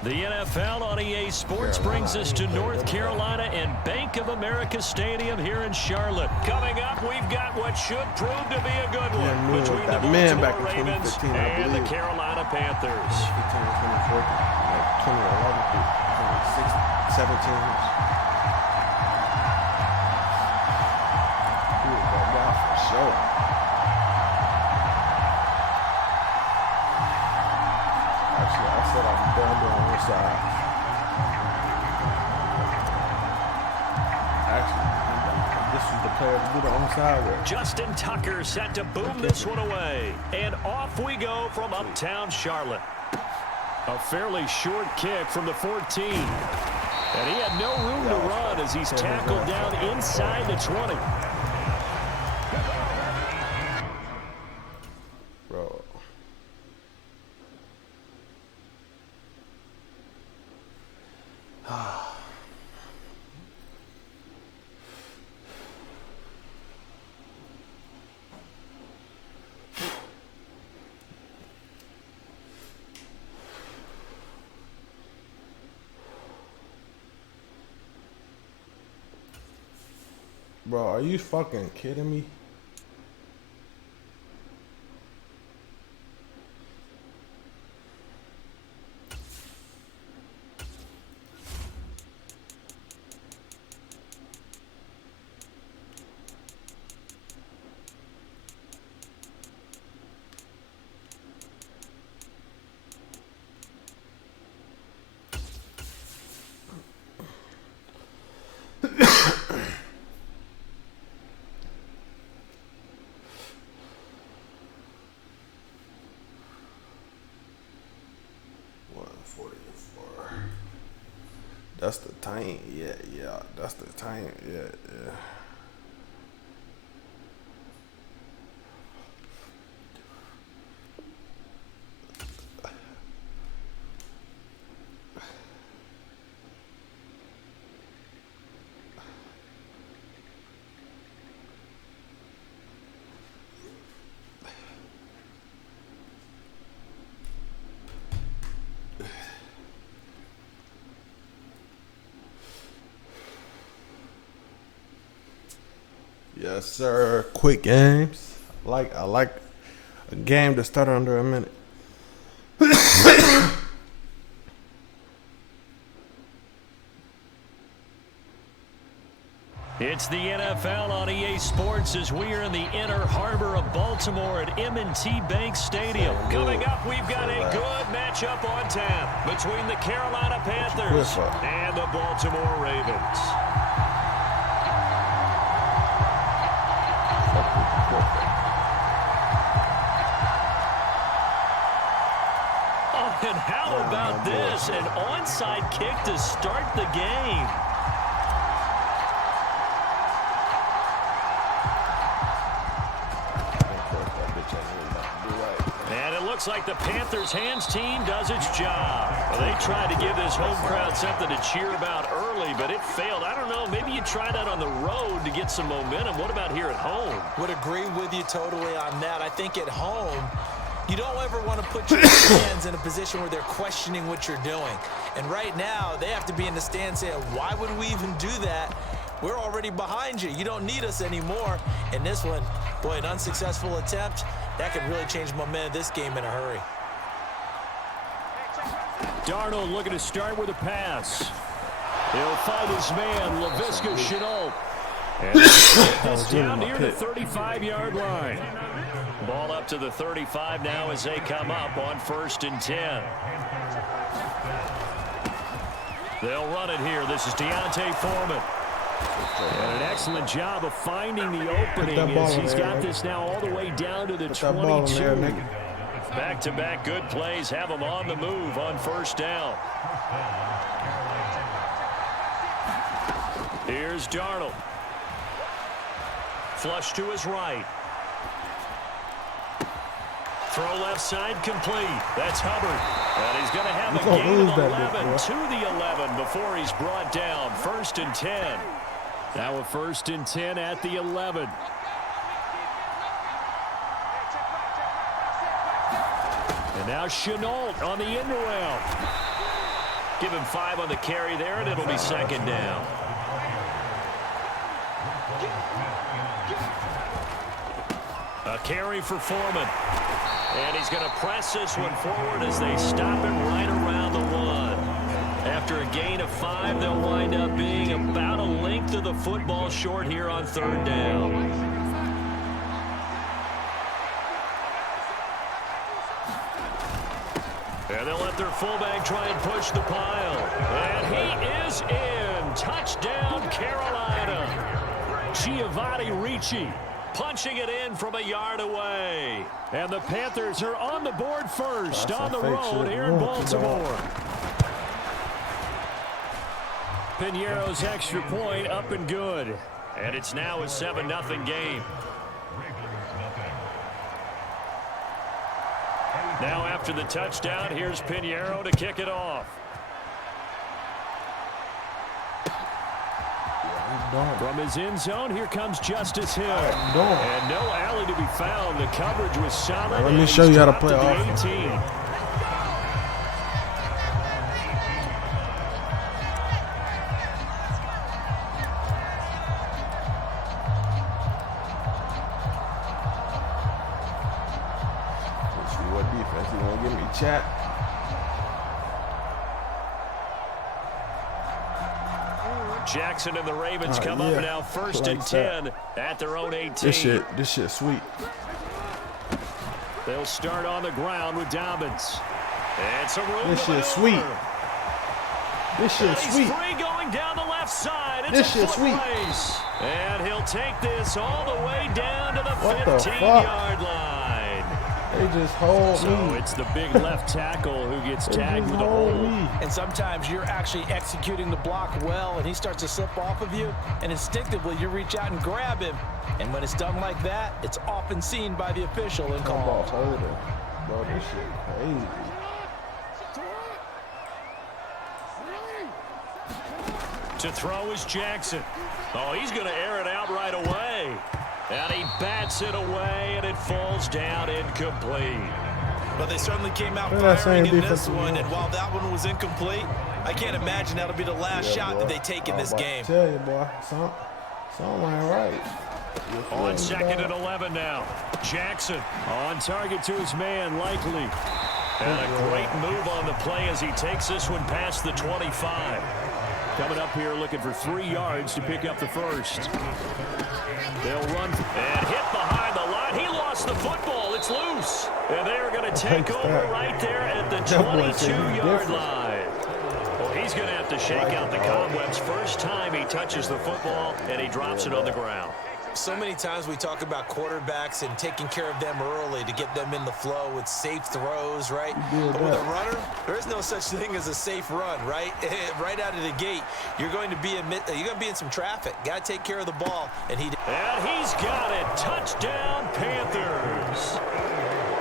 The NFL on EA Sports brings us to North Carolina and Bank of America Stadium here in Charlotte. Coming up, we've got what should prove to be a good one between the Baltimore Ravens and the Carolina Panthers. 15 or 24, like 2011 through 17. do the onside work. Justin Tucker set to boom this one away. And off we go from uptown Charlotte. A fairly short kick from the 14. And he had no room to run as he's tackled down inside the 20. Bro. Bro, are you fucking kidding me? That's the time. Yeah. That's the time. Yeah. Yes, sir. Quick games. I like a game to start under a minute. It's the NFL on EA Sports as we are in the inner harbor of Baltimore at M&T Bank Stadium. Coming up, we've got a good matchup on tap between the Carolina Panthers and the Baltimore Ravens. Oh, and how about this? An onside kick to start the game. And it looks like the Panthers hands team does its job. Well, they tried to give this home crowd something to cheer about early, but it failed. I don't know, maybe you try that on the road to get some momentum. What about here at home? Would agree with you totally on that. I think at home, you don't ever want to put your fans in a position where they're questioning what you're doing. And right now, they have to be in the stand saying, why would we even do that? We're already behind you. You don't need us anymore. And this one, boy, an unsuccessful attempt. That could really change momentum of this game in a hurry. Darnold looking to start with a pass. He'll find his man, LaVisca Chenault. And this down near the 35-yard line. Ball up to the 35 now as they come up on 1st and 10. They'll run it here. This is Deontay Foreman. And an excellent job of finding the opening as he's got this now all the way down to the 22. Back-to-back good plays have him on the move on 1st down. Here's Darnold. Flush to his right. Throw left side complete. That's Hubbard. And he's going to have a gain of 11 to the 11 before he's brought down. 1st and 10. Now a 1st and 10 at the 11. And now Chenault on the end around. Give him 5 on the carry there, and it'll be 2nd down. A carry for Foreman. And he's going to press this one forward as they stop it right around the 1. After a gain of 5, they'll wind up being about a length of the football short here on 3rd down. And they'll let their fullback try and push the pile. And he is in. Touchdown, Carolina. Giovanni Ricci punching it in from a yard away. And the Panthers are on the board first on the road here in Baltimore. Piñeiro's extra point up and good. And it's now a 7-0 game. Now after the touchdown, here's Piñeiro to kick it off. From his end zone, here comes Justice Hill. And no alley to be found. The coverage was solid. Let me show you how to play offense. Let's see what defense he gonna give me, chat. Jackson and the Ravens come up now first and 10 at their own 18. This shit sweet. They'll start on the ground with Dobbins. And some room. This shit sweet. This shit sweet. Free going down the left side. It's this shit sweet. Race. And he'll take this all the way down to the 15-yard line. They just hold me. So it's the big left tackle who gets tagged with a hold. And sometimes you're actually executing the block well, and he starts to slip off of you, and instinctively you reach out and grab him. And when it's done like that, it's often seen by the official and called. Bro, this shit crazy. To throw is Jackson. Oh, he's going to air it out right away. And he bats it away, and it falls down incomplete. But they certainly came out firing in this one, and while that one was incomplete, I can't imagine that'll be the last shot that they take in this game. I tell you, boy, something ain't right. On 2nd and 11 now. Jackson on target to his man, Likely. And a great move on the play as he takes this one past the 25. Coming up here looking for 3 yards to pick up the first. They'll run and hit behind the line. He lost the football. It's loose. And they're going to take over right there at the 22-yard line. Well, he's going to have to shake out the cobwebs first time he touches the football, and he drops it on the ground. So many times we talk about quarterbacks and taking care of them early to get them in the flow with safe throws, right? But with a runner, there is no such thing as a safe run, right? Right out of the gate, you're going to be in some traffic. Got to take care of the ball, and he's got it. Touchdown, Panthers.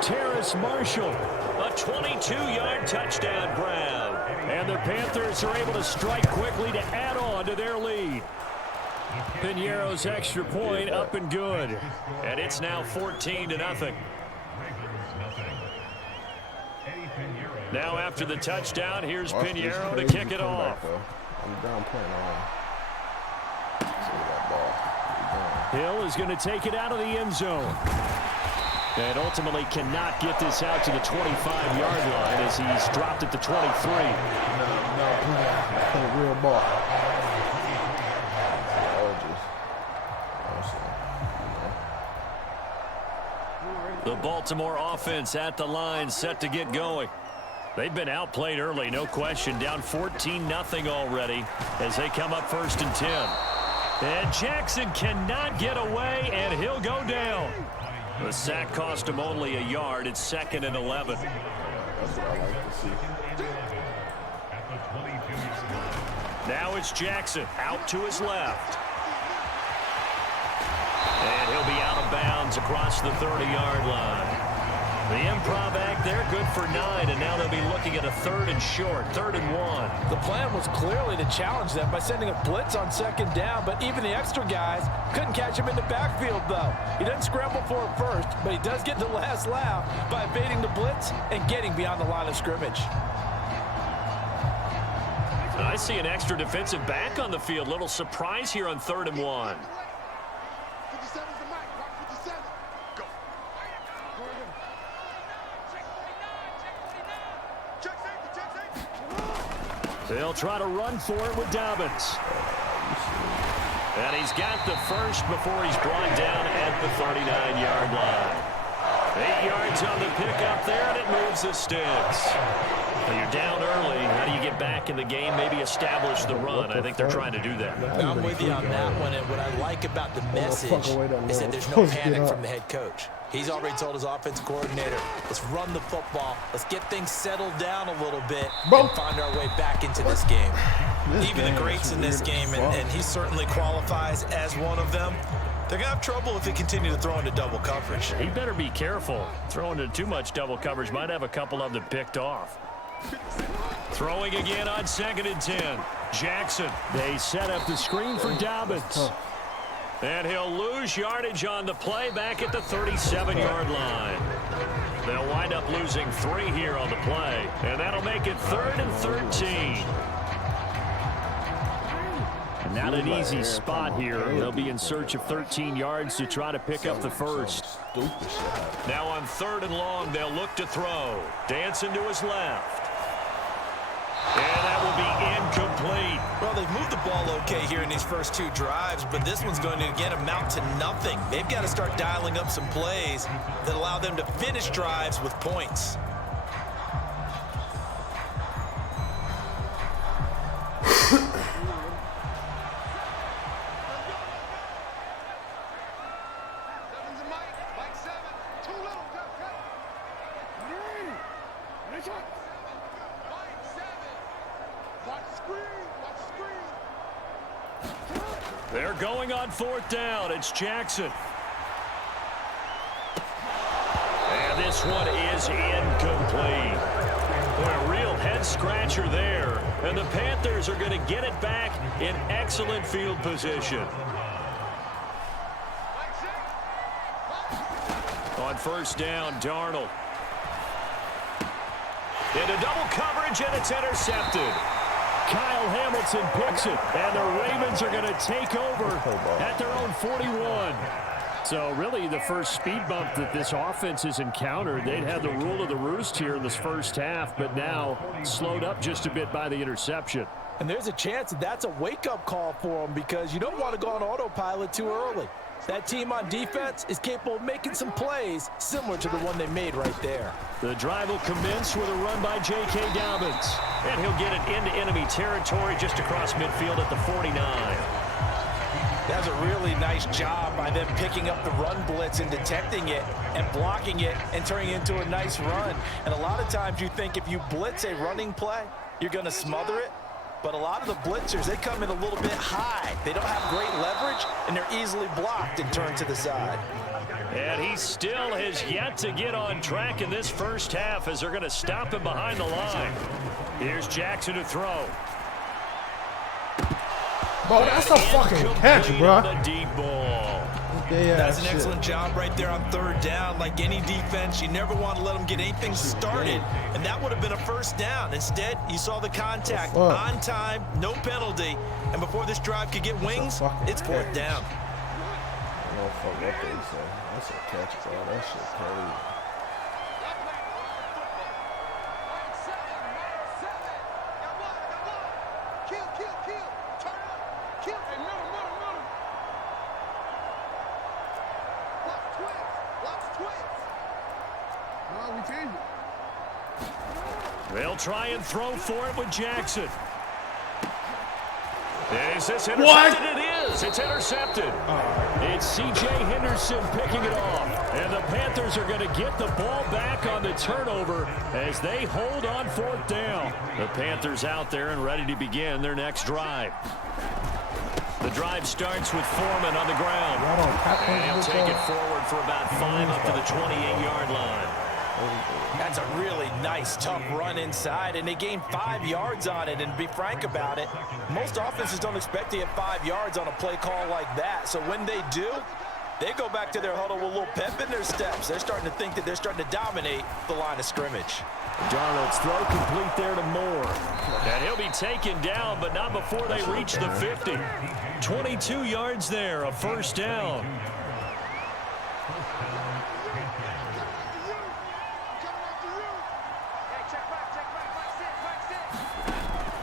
Terrace Marshall, a 22-yard touchdown grab, and the Panthers are able to strike quickly to add on to their lead. Piñeiro's extra point up and good. And it's now 14-0. Now after the touchdown, here's Piñeiro to kick it off. I'm done playing on. Hill is going to take it out of the end zone. And ultimately cannot get this out to the 25-yard line as he's dropped at the 23. No, real ball. The Baltimore offense at the line, set to get going. They've been outplayed early, no question. Down 14-0 already as they come up first and 10. And Jackson cannot get away, and he'll go down. The sack cost him only a yard. It's 2nd and 11. That's what I like to see. Now it's Jackson out to his left. And he'll be out of bounds across the 30-yard line. The improv act there, good for 9, and now they'll be looking at a 3rd and short, 3rd and 1. The plan was clearly to challenge them by sending a blitz on 2nd down, but even the extra guys couldn't catch him in the backfield, though. He doesn't scramble for it first, but he does get the last laugh by evading the blitz and getting beyond the line of scrimmage. I see an extra defensive back on the field. Little surprise here on 3rd and 1. They'll try to run for it with Dobbins. And he's got the first before he's brought down at the 39-yard line. 8 yards on the pickup there, and it moves the sticks. Well, you're down early. How do you get back in the game, maybe establish the run? I think they're trying to do that. I'm with you on that one, and what I like about the message is that there's no panic from the head coach. He's already told his offensive coordinator, let's run the football, let's get things settled down a little bit, and find our way back into this game. Even the greats in this game, and he certainly qualifies as one of them, they're going to have trouble if they continue to throw into double coverage. He better be careful. Throwing into too much double coverage might have a couple of them picked off. Throwing again on 2nd and 10. Jackson. They set up the screen for Dobbins. And he'll lose yardage on the play back at the 37-yard line. They'll wind up losing 3 here on the play. And that'll make it 3rd and 13. Not an easy spot here. They'll be in search of 13 yards to try to pick up the first. Now on 3rd and long, they'll look to throw. Dancing to his left. And that will be incomplete. Well, they've moved the ball okay here in these first 2 drives, but this one's going to, again, amount to nothing. They've got to start dialing up some plays that allow them to finish drives with points. They're going on 4th down. It's Jackson. And this one is incomplete. Boy, a real head-scratcher there. And the Panthers are going to get it back in excellent field position. On 1st down, Darnold. Into double coverage, and it's intercepted. Kyle Hamilton picks it, and the Ravens are going to take over at their own 41. So really the first speed bump that this offense has encountered. They'd had the rule of the roost here in this first half, but now slowed up just a bit by the interception. And there's a chance that that's a wake-up call for them because you don't want to go on autopilot too early. That team on defense is capable of making some plays similar to the one they made right there. The drive will commence with a run by J.K. Dobbins. And he'll get it into enemy territory just across midfield at the 49. That's a really nice job by them picking up the run blitz and detecting it and blocking it and turning it into a nice run. And a lot of times you think if you blitz a running play, you're going to smother it. But a lot of the blitzers, they come in a little bit high. They don't have great leverage, and they're easily blocked and turned to the side. And he still has yet to get on track in this first half as they're going to stop him behind the line. Here's Jackson to throw. Bro, that's a fucking catch, bro. Deep ball. That's an excellent job right there on 3rd down. Like any defense, you never want to let them get anything started, and that would have been a first down. Instead, you saw the contact on time, no penalty, and before this drive could get wings, it's 4th down. I don't fuck what they say. That's a catch, bro. That shit crazy. They'll try and throw for it with Jackson. Is this intercepted? What? It is. It's intercepted. It's C.J. Henderson picking it off. And the Panthers are going to get the ball back on the turnover as they hold on 4th down. The Panthers out there and ready to begin their next drive. The drive starts with Foreman on the ground. And he'll take it forward for about 5 up to the 28-yard line. That's a really nice, tough run inside, and they gained 5 yards on it. And to be frank about it, most offenses don't expect to get 5 yards on a play call like that. So when they do, they go back to their huddle with a little pep in their steps. They're starting to think that they're starting to dominate the line of scrimmage. Darnold's throw complete there to Moore. And he'll be taken down, but not before they reach the 50. 22 yards there, a first down.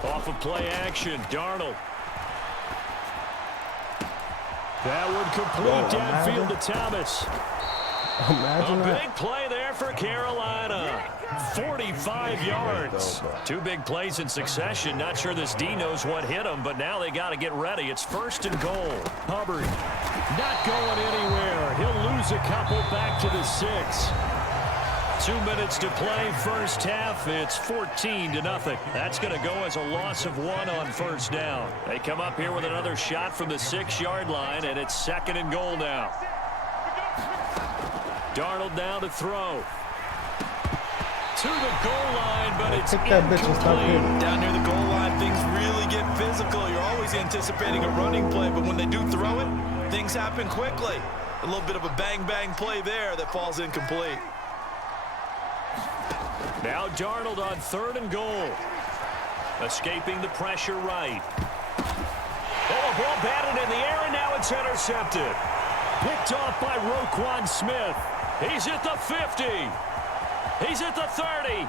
Off of play action, Darnold. That would complete downfield to Thomas. Imagine a that. big play there for Carolina. 45 yards. Two big plays in succession. Not sure this D knows what hit him, but now they got to get ready. It's 1st and goal. Hubbard not going anywhere. He'll lose a couple back to the 6. 2 minutes to play first half. It's 14-0. That's going to go as a loss of 1 on first down. They come up here with another shot from the 6-yard line, and it's 2nd and goal now. Darnold now to throw. To the goal line, but it's incomplete. Down near the goal line, things really get physical. You're always anticipating a running play, but when they do throw it, things happen quickly. A little bit of a bang-bang play there that falls incomplete. Now Darnold on 3rd and goal. Escaping the pressure right. Oh, a ball batted in the air, and now it's intercepted. Picked off by Roquan Smith. He's at the 50. He's at the 30.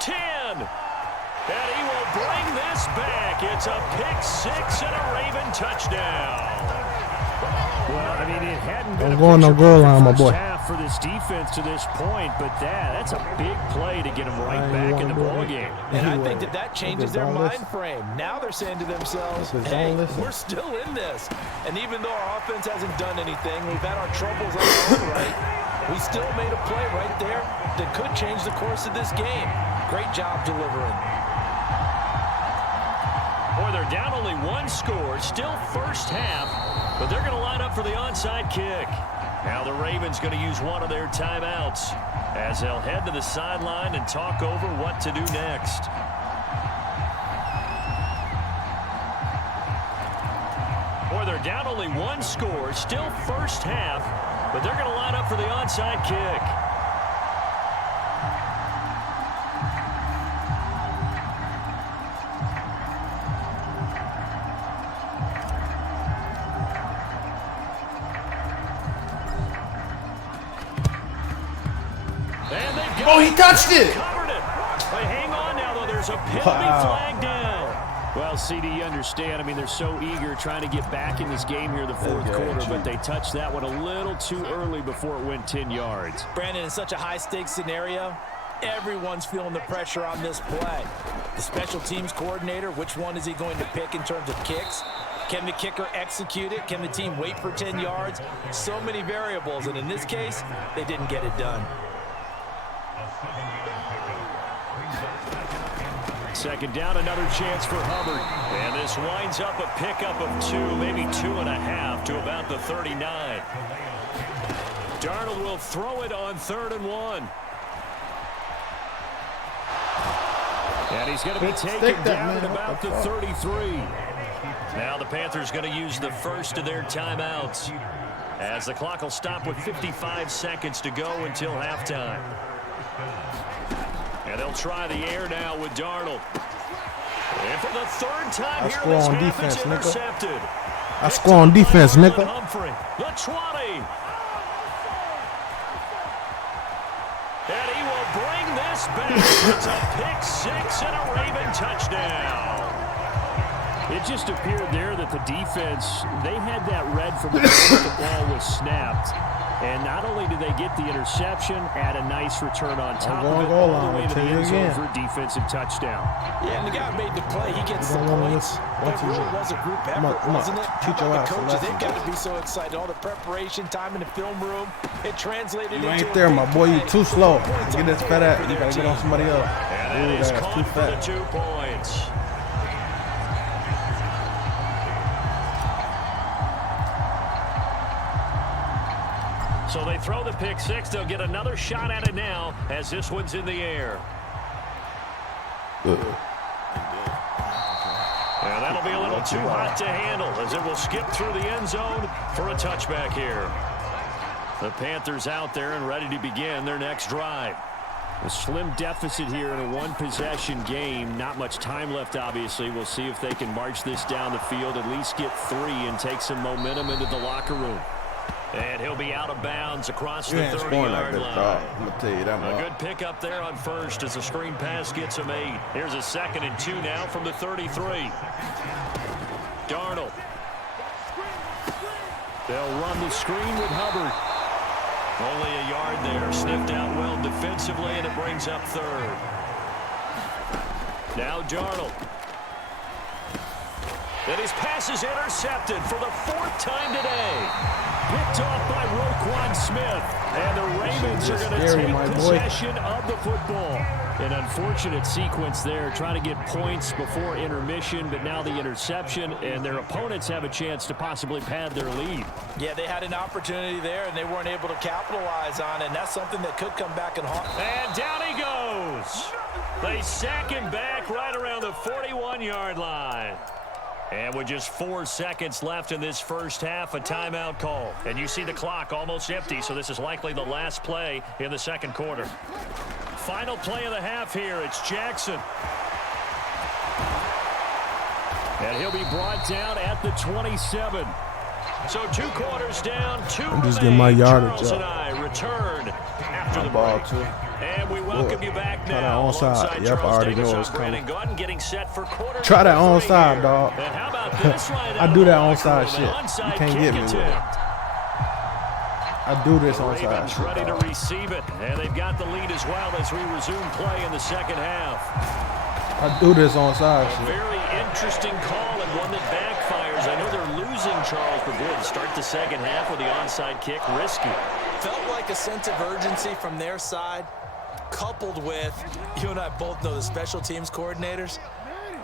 10. And he will bring this back. It's a pick 6 and a Raven touchdown. Well, I mean, it hadn't been no goal line, my boy. For this defense to this point, but that's a big play to get them right back in the ball game. And I think that changes their mind frame. Now they're saying to themselves, hey, we're still in this. And even though our offense hasn't done anything, we've had our troubles on our own right, we still made a play right there that could change the course of this game. Great job delivering. Boy, they're down only 1 score, still first half, but they're going to line up for the onside kick. Now the Ravens going to use one of their timeouts as they'll head to the sideline and talk over what to do next. Boy, they're down only 1 score, still first half, but they're going to line up for the onside kick. Oh, he touched it. Covered it. But hang on now, though. There's a penalty flag down. Well, CD, you understand. I mean, they're so eager trying to get back in this game here in the 4th quarter, but they touched that one a little too early before it went 10 yards. Brandon, in such a high-stakes scenario, everyone's feeling the pressure on this play. The special teams coordinator, which one is he going to pick in terms of kicks? Can the kicker execute it? Can the team wait for 10 yards? So many variables, and in this case, they didn't get it done. 2nd down, another chance for Hubbard. And this winds up a pickup of 2, maybe 2.5 to about the 39. Darnold will throw it on 3rd and 1. And he's going to be taken down at about the 33. Now the Panthers going to use the first of their timeouts as the clock will stop with 55 seconds to go until halftime. And they'll try the air now with Darnold. And for the 3rd time here in this half, it's intercepted. I score on defense, nigga. Humphrey, the 20. And he will bring this back. It's a pick 6 and a Raven touchdown. It just appeared there that the defense, they had that read from the moment the ball was snapped. And not only did they get the interception, add a nice return on top of it, all the way to the end zone for a defensive touchdown. Yeah, and the guy made the play. He gets the points. It really was a group effort, wasn't it? The coaches, they've got to be so excited. All the preparation time in the film room, it translated into... You ain't there, my boy. You too slow. Get this fat out. You got to get on somebody else. And that is caught for the 2 points. So they throw the pick 6. They'll get another shot at it now as this one's in the air. And that'll be a little too hot to handle as it will skip through the end zone for a touchback here. The Panthers out there and ready to begin their next drive. A slim deficit here in a 1-possession game. Not much time left, obviously. We'll see if they can march this down the field, at least get 3 and take some momentum into the locker room. And he'll be out of bounds across the 30-yard line. I'm going to tell you that much. A good pickup there on first as the screen pass gets him 8. Here's a 2nd and 2 now from the 33. Darnold. They'll run the screen with Hubbard. Only a yard there. Sniffed out well defensively, and it brings up third. Now Darnold. And his pass is intercepted for the 4th time today. Picked off by Roquan Smith. And the Ravens are going to take possession of the football. An unfortunate sequence there, trying to get points before intermission, but now the interception, and their opponents have a chance to possibly pad their lead. Yeah, they had an opportunity there, and they weren't able to capitalize on it, and that's something that could come back and haunt. And down he goes. They sack him back right around the 41-yard line. And with just 4 seconds left in this first half, a timeout call. And you see the clock almost empty, so this is likely the last play in the second quarter. Final play of the half here. It's Jackson. And he'll be brought down at the 27. So 2 quarters down, 2 I'm just getting my yardage Charles up. and I return after the ball break. Too. And we welcome you back now. Onside. Yep, I already know it's coming. Getting set for quarter. Try that onside, dog. And how about this right I do that onside shit. You can't get me with it. I do this onside shit. Ready to receive it, and they've got the lead as well as we resume play in the second half. I do this onside A shit. very interesting call and one that backfires. I know they're losing, Charles, but boy, to start the second half with the onside kick, risky. Felt like a sense of urgency from their side, coupled with, you and I both know the special teams coordinators,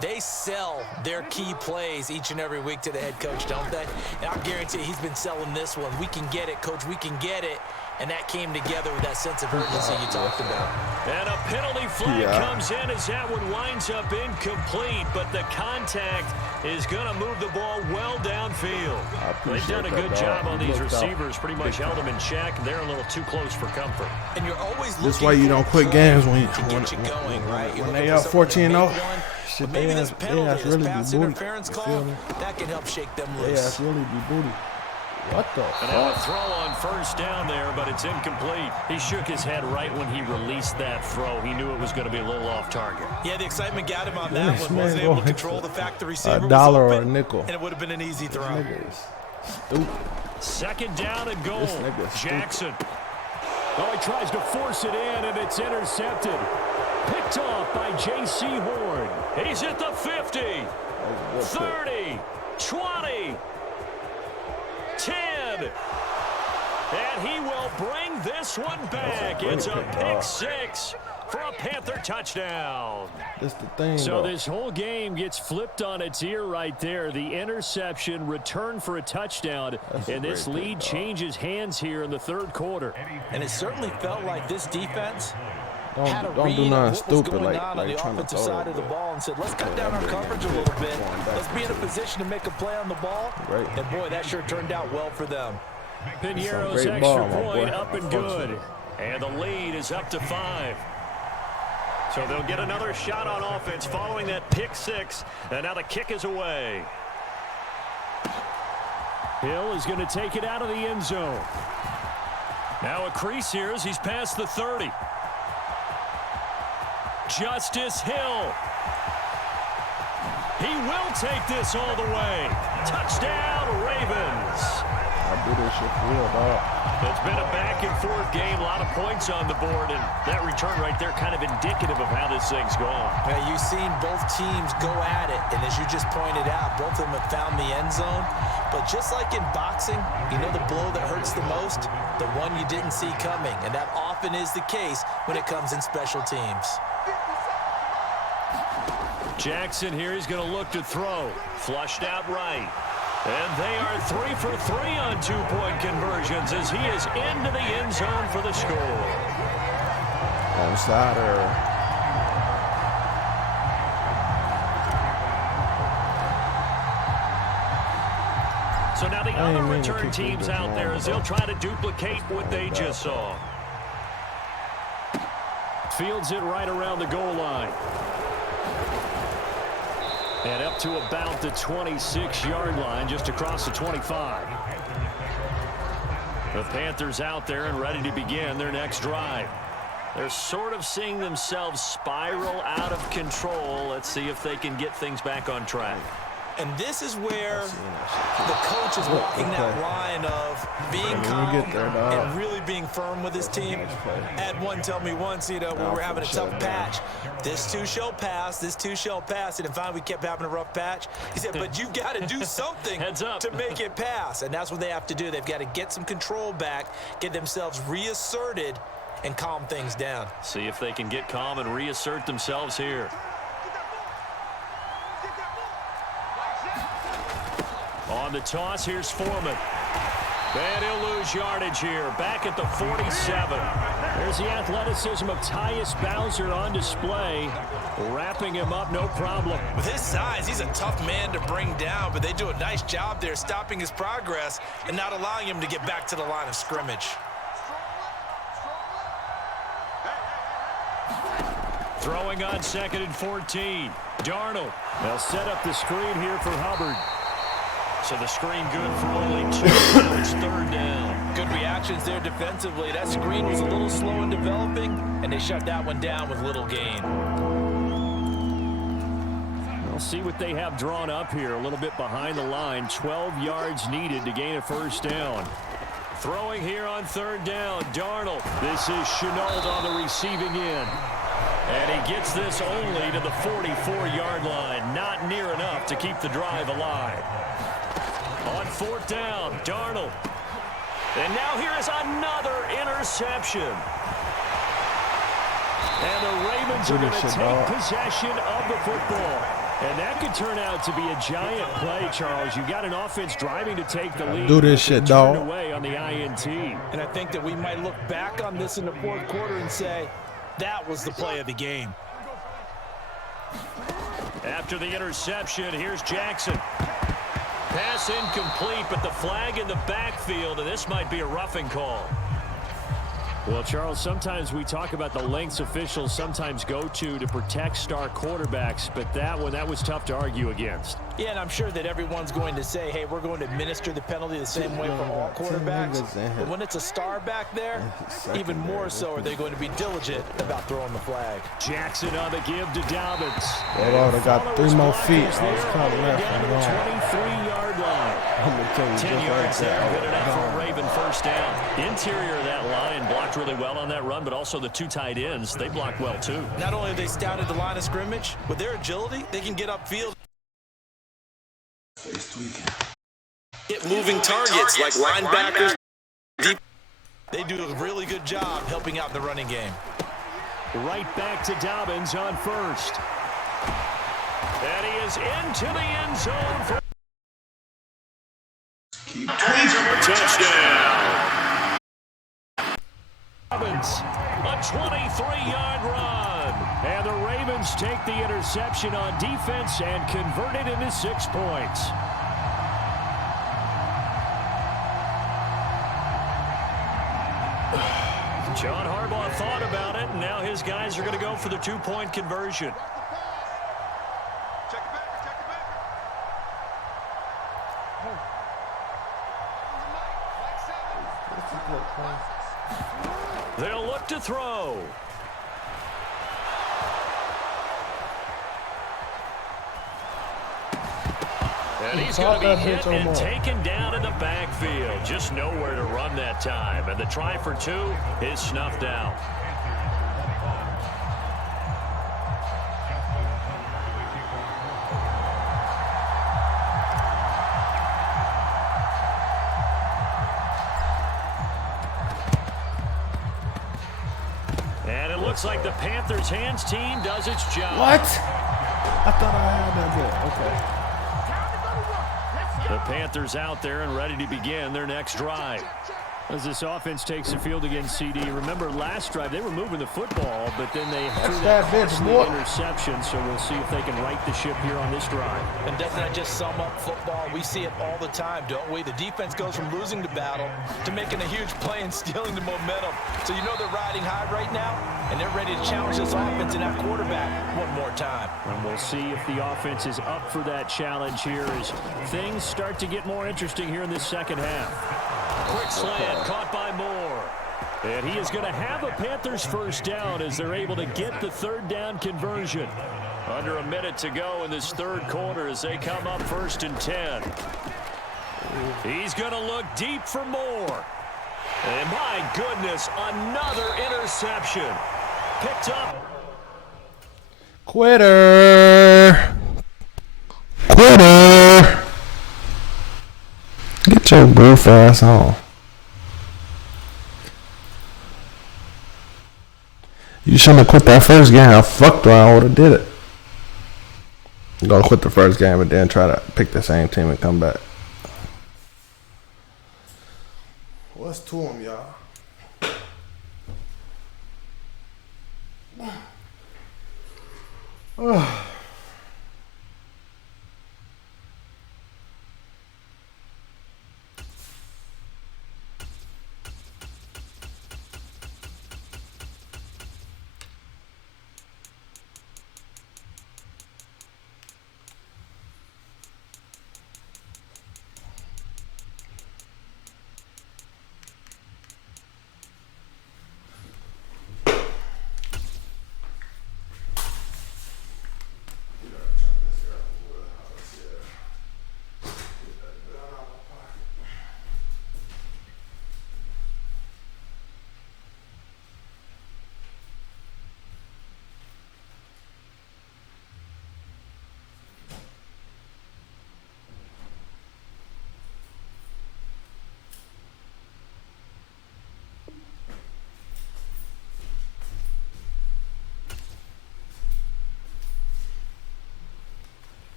they sell their key plays each and every week to the head coach, don't they? And I guarantee he's been selling this one. We can get it, coach, we can get it. And that came together with that sense of urgency you talked about. And a penalty flag comes in as that one winds up incomplete, but the contact is going to move the ball well downfield. They've done a good job on these receivers, pretty much held them in check. They're a little too close for comfort. And you're always looking. This is why you don't quit games when they up 14-0. Shit, maybe this penalty, this really pass be booty. interference call, that can help shake them loose. Yeah, really be booty. What the And now a throw on first down there, but it's incomplete. He shook his head right when he released that throw. He knew it was going to be a little off target. Yeah, the excitement got him on that one. Wasn't able to control the fact the receiver $1 or was a open, nickel. and it would have been an easy throw. Stupid. Second down and goal. Jackson. Oh, he tries to force it in, and it's intercepted. Picked off by J.C. Horn. He's at the 50, 30, 20, 10. And he will bring this one back. It's a pick six for a Panther touchdown. That's the thing, So this whole game gets flipped on its ear right there. The interception, return for a touchdown, and this lead changes hands here in the third quarter. And it certainly felt like this defense had a don't read do on nothing what stupid was going like on the trying to offensive throw side it, of the but- ball and said, let's cut down our coverage a little bit. Let's be in a position to make a play on the ball. Right. And, boy, that sure turned out well for them. Piniero's great extra ball, my point boy. up and good. And the lead is up to 5. So they'll get another shot on offense following that pick six. And now the kick is away. Hill is going to take it out of the end zone. Now a crease here as he's past the 30. Justice Hill. He will take this all the way. Touchdown, Ravens. I do this shit for real, dog. It's been a back-and-forth game, a lot of points on the board, and that return right there kind of indicative of how this thing's going. Now, you've seen both teams go at it, and as you just pointed out, both of them have found the end zone. But just like in boxing, you know the blow that hurts the most? The one you didn't see coming, and that often is the case when it comes in special teams. Jackson here, he's going to look to throw. Flushed out right. And they are 3 for 3 on two-point conversions as he is into the end zone for the score. Onside or... So now the other mean to return kick teams this out there long, as they'll try to duplicate what they just saw. Fields it right around the goal line. And up to about the 26-yard line, just across the 25. The Panthers out there and ready to begin their next drive. They're sort of seeing themselves spiral out of control. Let's see if they can get things back on track. And this is where the coach is walking that line of being calm and really being firm with his team. Had one tell me once, you know, when we were having a tough patch, this too shall pass, this too shall pass. And finally we kept having a rough patch. He said, but you've got to do something to make it pass. And that's what they have to do. They've got to get some control back, get themselves reasserted, and calm things down. See if they can get calm and reassert themselves here. On the toss, here's Foreman. And he'll lose yardage here. Back at the 47. There's the athleticism of Tyus Bowser on display. Wrapping him up, no problem. With his size, he's a tough man to bring down, but they do a nice job there stopping his progress and not allowing him to get back to the line of scrimmage. Throwing on 2nd and 14. Darnold. They'll set up the screen here for Hubbard. So the screen good for only 2. Now it's 3rd down. Good reactions there defensively. That screen was a little slow in developing, and they shut that one down with little gain. We'll see what they have drawn up here. A little bit behind the line. 12 yards needed to gain a 1st down. Throwing here on 3rd down. Darnold. This is Chenault on the receiving end. And he gets this only to the 44-yard line. Not near enough to keep the drive alive. On 4th down, Darnold. And now here is another interception. And the Ravens are going to take possession of the football. And that could turn out to be a giant play, Charles. You've got an offense driving to take the lead. Do this shit, dog. Away on the INT. And I think that we might look back on this in the 4th quarter and say, that was the play of the game. After the interception, here's Jackson. Pass incomplete, but the flag in the backfield, and this might be a roughing call. Well, Charles, sometimes we talk about the lengths officials sometimes go to protect star quarterbacks, but that one, that was tough to argue against. Yeah, and I'm sure that everyone's going to say, hey, we're going to administer the penalty the same way for all quarterbacks. But when it's a star back there, even more so are they going to be diligent about throwing the flag. Jackson on the give to Dobbins. Oh, they got 3 more feet. I was counting that down to the 23-yard line. 10 yards there, good enough for a Raven 1st down. Interior of that line blocked really well on that run, but also the 2 tight ends, they blocked well too. Not only have they scouted the line of scrimmage, with their agility, they can get upfield. Get moving targets like linebackers. Deep. They do a really good job helping out the running game. Right back to Dobbins on 1st. And he is into the end zone for touchdown. Dobbins, a 23-yard run. And the Ravens take the interception on defense and convert it into 6 points. John Harbaugh thought about it, and now his guys are going to go for the 2-point conversion. They'll look to throw. And he's going to be hit and taken down in the backfield. Just nowhere to run that time. And the try for 2 is snuffed out. And it looks like the Panthers' hands team does its job. What? I thought I had that bit. Okay. The Panthers out there and ready to begin their next drive. As this offense takes the field against CD. Remember last drive they were moving the football, but then they threw that costly interception, so we'll see if they can right the ship here on this drive. And doesn't that just sum up football? We see it all the time, don't we? The defense goes from losing the battle to making a huge play and stealing the momentum. So you know they're riding high right now, and they're ready to challenge this offense and that quarterback one more time. And we'll see if the offense is up for that challenge here as things start to get more interesting here in this second half. Quick slant caught by Moore. And he is going to have a Panthers 1st down as they're able to get the 3rd down conversion. Under a minute to go in this third quarter as they come up 1st and 10. He's going to look deep for more. And my goodness, another interception. Picked up. Quitter. Quitter. Get your goof ass on. You shouldn't have quit that first game. I fucked around, I would have did it. I'm gonna quit the first game and then try to pick the same team and come back. What's to him, y'all?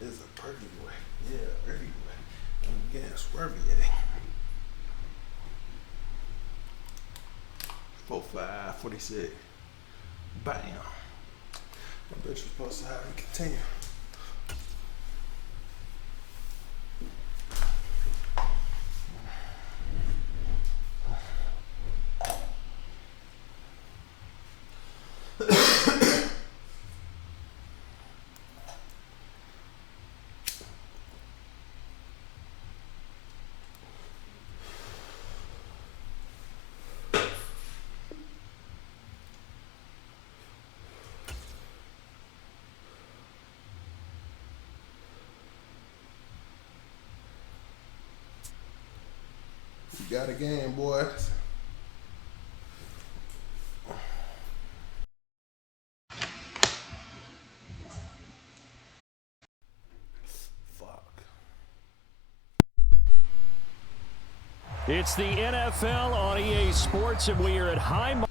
It's a pretty way. Yeah, pretty way. I'm getting swervy, eh? 4-5, 46. Bam. My bitch was supposed to have me continue. You got a game, boys. Fuck. It's the NFL on EA Sports, and we are at High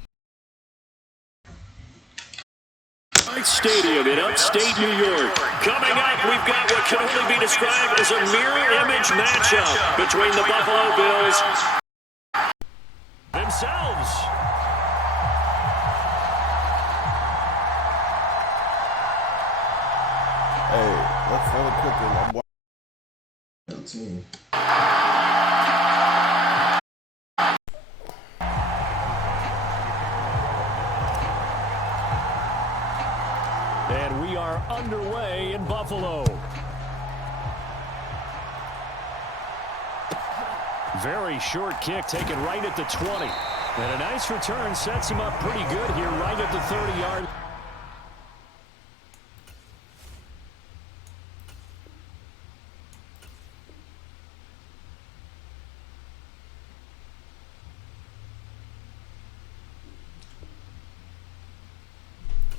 Stadium in upstate New York. Coming up, we've got what can only be described as a mirror image matchup between the Buffalo Bills themselves. Hey, let's really quickly, my boy. Team. And we are underway in Buffalo. Very short kick taken right at the 20. And a nice return sets him up pretty good here right at the 30-yard.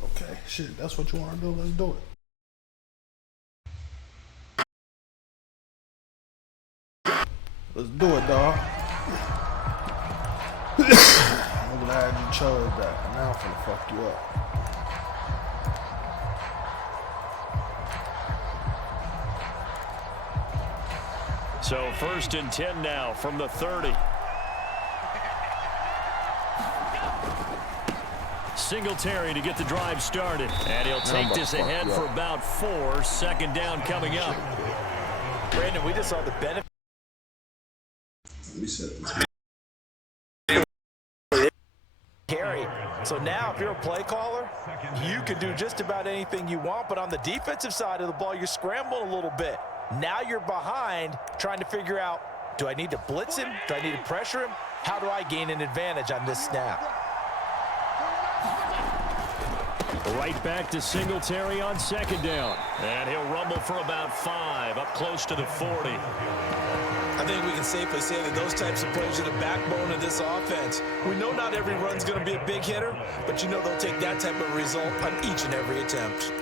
Okay, shit, that's what you want to do. Let's do it. Let's do it, dog. I'm glad you chose that. Now I'm finna fuck you up. So 1st and 10 now from the 30. Singletary to get the drive started. And he'll take this ahead for about 4. 2nd down coming up. Brandon, we just saw the benefit. Carry. So now if you're a play caller, you can do just about anything you want, but on the defensive side of the ball, you're scrambling a little bit. Now you're behind trying to figure out Do I need to blitz him? Do I need to pressure him? How do I gain an advantage on this snap? Right back to Singletary on second down. And he'll rumble for about 5, up close to the 40. I think we can safely say that those types of plays are the backbone of this offense. We know not every run's going to be a big hitter, but you know they'll take that type of result on each and every attempt.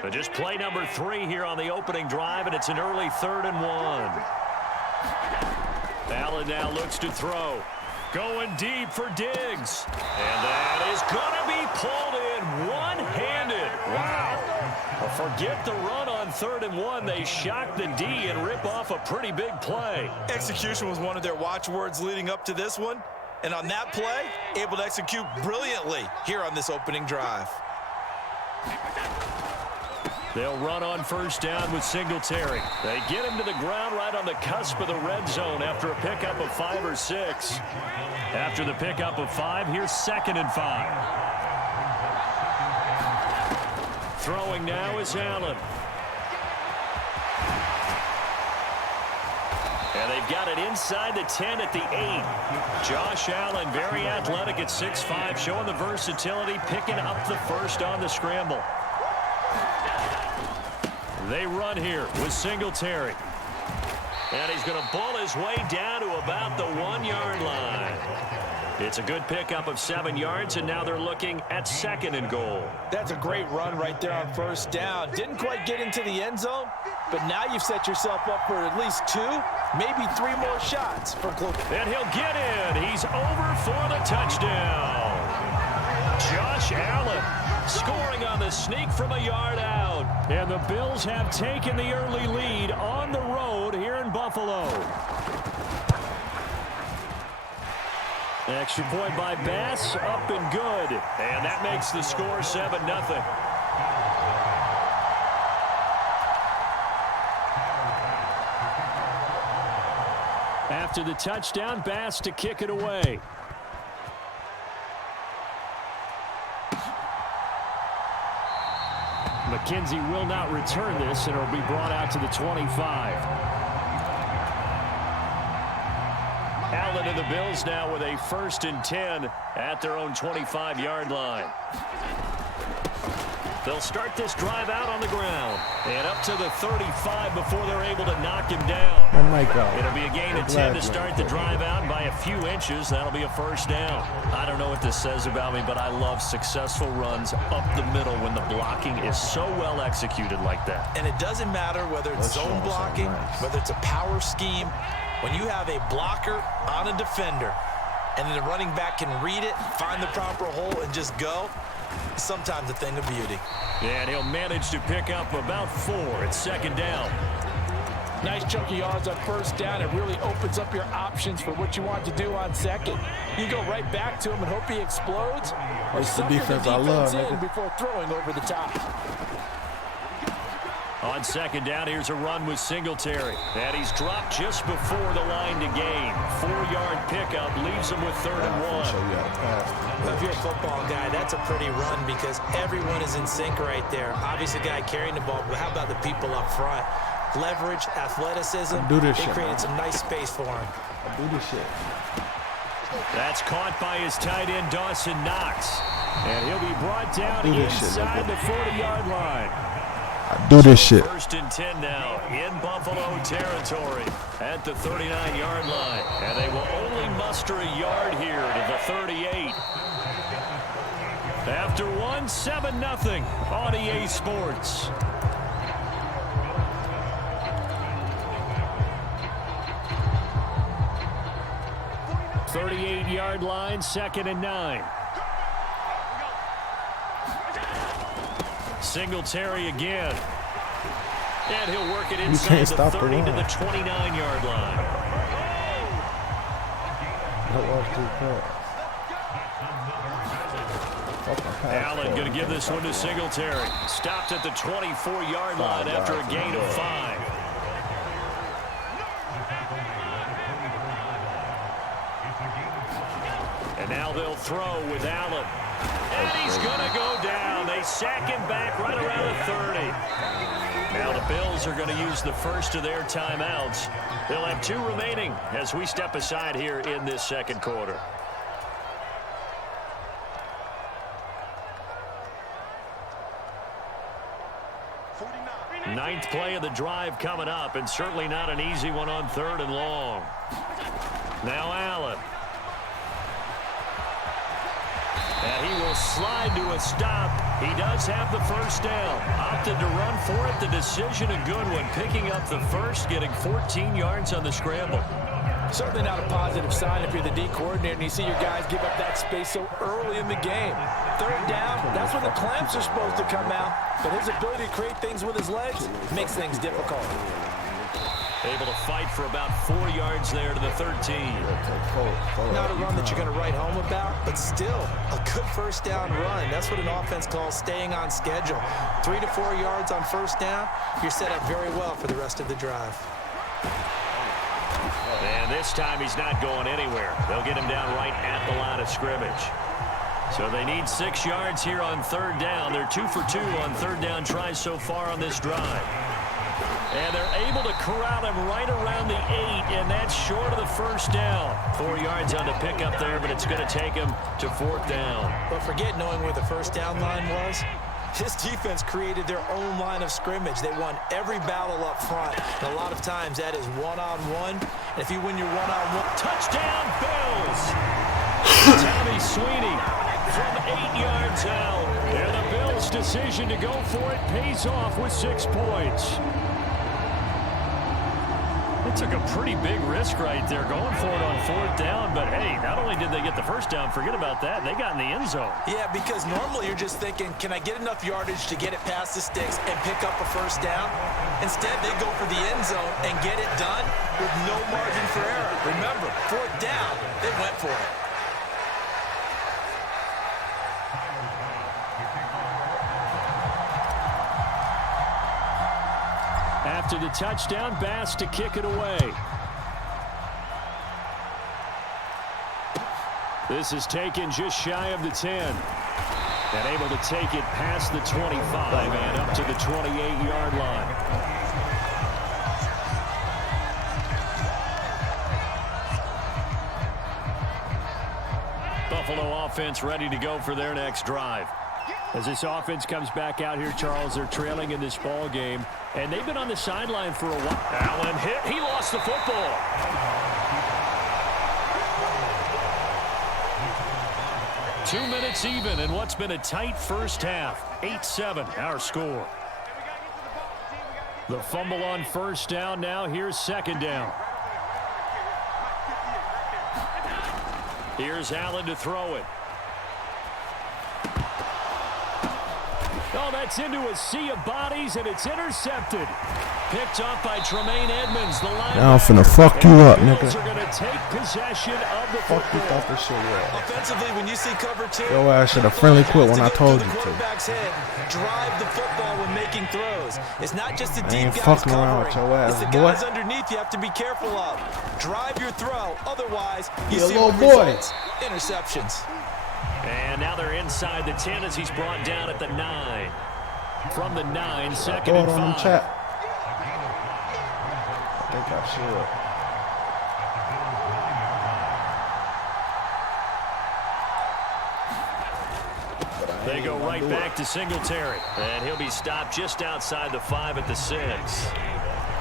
But just play number 3 here on the opening drive, and it's an early 3rd and 1. Allen now looks to throw. Going deep for Diggs. And that is going to be pulled in one-handed. Wow. Well, forget the run on 3rd and 1. They shock the D and rip off a pretty big play. Execution was one of their watchwords leading up to this one. And on that play, able to execute brilliantly here on this opening drive. They'll run on first down with Singletary. They get him to the ground right on the cusp of the red zone after a pickup of 5 or 6. After the pickup of 5, here's 2nd and 5. Throwing now is Allen. And they've got it inside the 10 at the 8. Josh Allen, very athletic at 6'5", showing the versatility, picking up the first on the scramble. They run here with Singletary. And he's going to bull his way down to about the 1-yard line. It's a good pickup of 7 yards, and now they're looking at 2nd and goal. That's a great run right there on first down. Didn't quite get into the end zone, but now you've set yourself up for at least 2, maybe 3 more shots for close. And he'll get in. He's over for the touchdown. Josh Allen scoring on the sneak from a yard out. And the Bills have taken the early lead on the road here in Buffalo. Extra point by Bass, up and good. And that makes the score 7-0. After the touchdown, Bass to kick it away. McKenzie will not return this, and it'll be brought out to the 25. Allen and the Bills now with a 1st and 10 at their own 25-yard line. They'll start this drive out on the ground and up to the 35 before they're able to knock him down. It'll be a gain of 10 to start the drive out by a few inches. That'll be a 1st down. I don't know what this says about me, but I love successful runs up the middle when the blocking is so well executed like that. And it doesn't matter whether it's zone blocking, whether it's a power scheme. When you have a blocker on a defender and then the running back can read it, find the proper hole, and just go, sometimes a thing of beauty. And he'll manage to pick up about 4 at 2nd down. Nice chunk of yards on first down. It really opens up your options for what you want to do on 2nd. You go right back to him and hope he explodes, or It's the sucker defense I the love, defense in nigga. before throwing over the top. On 2nd down, here's a run with Singletary. And he's dropped just before the line to gain. 4-yard pickup leaves him with 3rd and 1. Well, if you're a football guy, that's a pretty run because everyone is in sync right there. Obviously, the guy carrying the ball, but how about the people up front? Leverage, athleticism. They created some nice space for him. That's caught by his tight end, Dawson Knox. And he'll be brought down inside the 40-yard line. Do this shit. 1st and 10 now in Buffalo territory at the 39-yard line. And they will only muster a yard here to the 38. After 1, 7-0 on EA Sports. $38-yard line, 2nd and 9. Singletary again. And he'll work it inside the 30 to the 29-yard line. Allen going to give this one to Singletary. Stopped at the 24-yard line after a gain of 5. And now they'll throw with Allen. And he's going to go down. They sack him back right around the 30. Now the The Bills are going to use the first of their timeouts. They'll have 2 remaining as we step aside here in this second quarter. Ninth play of the drive coming up, and certainly not an easy one on 3rd and long. Now Allen. And he will slide to a stop. He does have the first down. Opted to run for it. The decision a good one. Picking up the first, getting 14 yards on the scramble. Certainly not a positive sign if you're the D coordinator and you see your guys give up that space so early in the game. 3rd down, that's when the clamps are supposed to come out. But his ability to create things with his legs makes things difficult. Able to fight for about 4 yards there to the 13. Not a run that you're going to write home about, but still a good first down run. That's what an offense calls staying on schedule. 3 to 4 yards on first down, you're set up very well for the rest of the drive. And this time he's not going anywhere. They'll get him down right at the line of scrimmage. So they need 6 yards here on 3rd down. They're 2 for 2 on 3rd down tries so far on this drive. And they're able to corral him right around the 8, and that's short of the first down. 4 yards on the pickup there, but it's going to take him to 4th down. But forget knowing where the first down line was. This defense created their own line of scrimmage. They won every battle up front. And a lot of times that is one-on-one. And if you win your one-on-one, touchdown Bills! Tommy Sweeney from 8 yards out. And the Bills' decision to go for it pays off with 6 points. They took a pretty big risk right there going for it on 4th down, but hey, not only did they get the first down, forget about that, they got in the end zone. Yeah, because normally you're just thinking, can I get enough yardage to get it past the sticks and pick up a first down? Instead, they go for the end zone and get it done with no margin for error. Remember, 4th down, they went for it. After the touchdown, Bass to kick it away. This is taken just shy of the 10. And able to take it past the 25 and up to the 28-yard line. Buffalo offense ready to go for their next drive. As this offense comes back out here, Charles, they're trailing in this ball game, and they've been on the sideline for a while. Allen hit. He lost the football. Two minutes even in what's been a tight first half. 8-7, our score. The fumble on first down now. Here's 2nd down. Here's Allen to throw it. Oh, that's into a sea of bodies, and it's intercepted. Picked off by Tremaine Edmonds, the linebacker. Now I'm finna fuck you up, nigga. Bills are going to take possession of the football. Fuck you thought this shit was. Offensively, when you see cover 2, Yo, I should have friendly quit when I told you to. Quarterback's head, drive the football when making throws. It's not just the deep ain't guys fucking covering. around with your ass, It's the boy. guys underneath you have to be careful of. Drive your throw, otherwise you You see little what boy. results. Interceptions. And now they're inside the 10 as he's brought down at the 9. From the 9, 2nd Throw it and on them 5. chat. I think I should. They go right back to Singletary. And he'll be stopped just outside the 5 at the 6.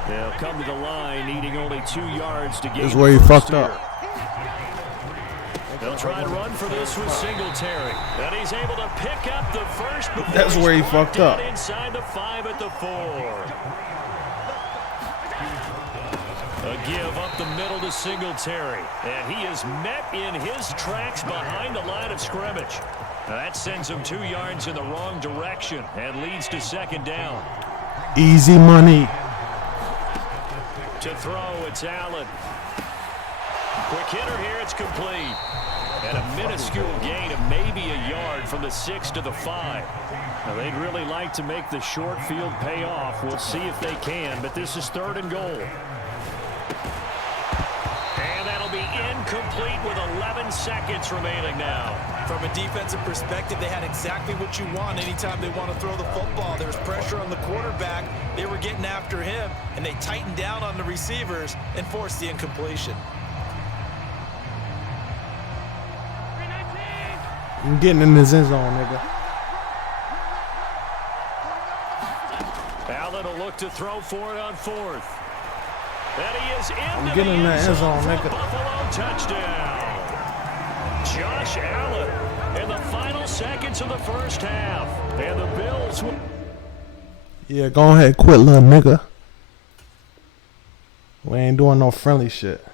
They'll come to the line needing only 2 yards to gain. This is where he fucked up. They'll try and run for this with Singletary. And he's able to pick up the first. That's where he fucked up. Inside the 5 at the 4. A give up the middle to Singletary. And he is met in his tracks behind the line of scrimmage. Now that sends him 2 yards in the wrong direction and leads to 2nd down. Easy money. To throw, it's Allen. Quick hitter here, it's complete. And a minuscule gain of maybe a yard from the 6 to the 5. Now they'd really like to make the short field pay off. We'll see if they can, but this is 3rd and goal. And that'll be incomplete with 11 seconds remaining now. From a defensive perspective, they had exactly what you want anytime they want to throw the football. There was pressure on the quarterback. They were getting after him, and they tightened down on the receivers and forced the incompletion. I'm getting in this end zone, nigga. Allen will look to throw for it on fourth. And he is I'm getting in that end zone, nigga. Buffalo touchdown. Josh Allen in the final seconds of the first half. And the Bills will... Yeah, go ahead, quit, little nigga. We ain't doing no friendly shit.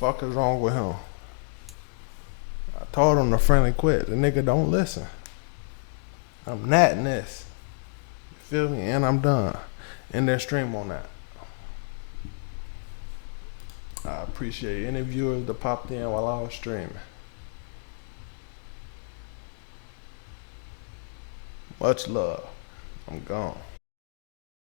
Fuck is wrong with him? I told him to friendly quit. The nigga don't listen. I'm natting this. You feel me? And I'm done. End their stream on that. I appreciate any viewers that popped in while I was streaming. Much love. I'm gone.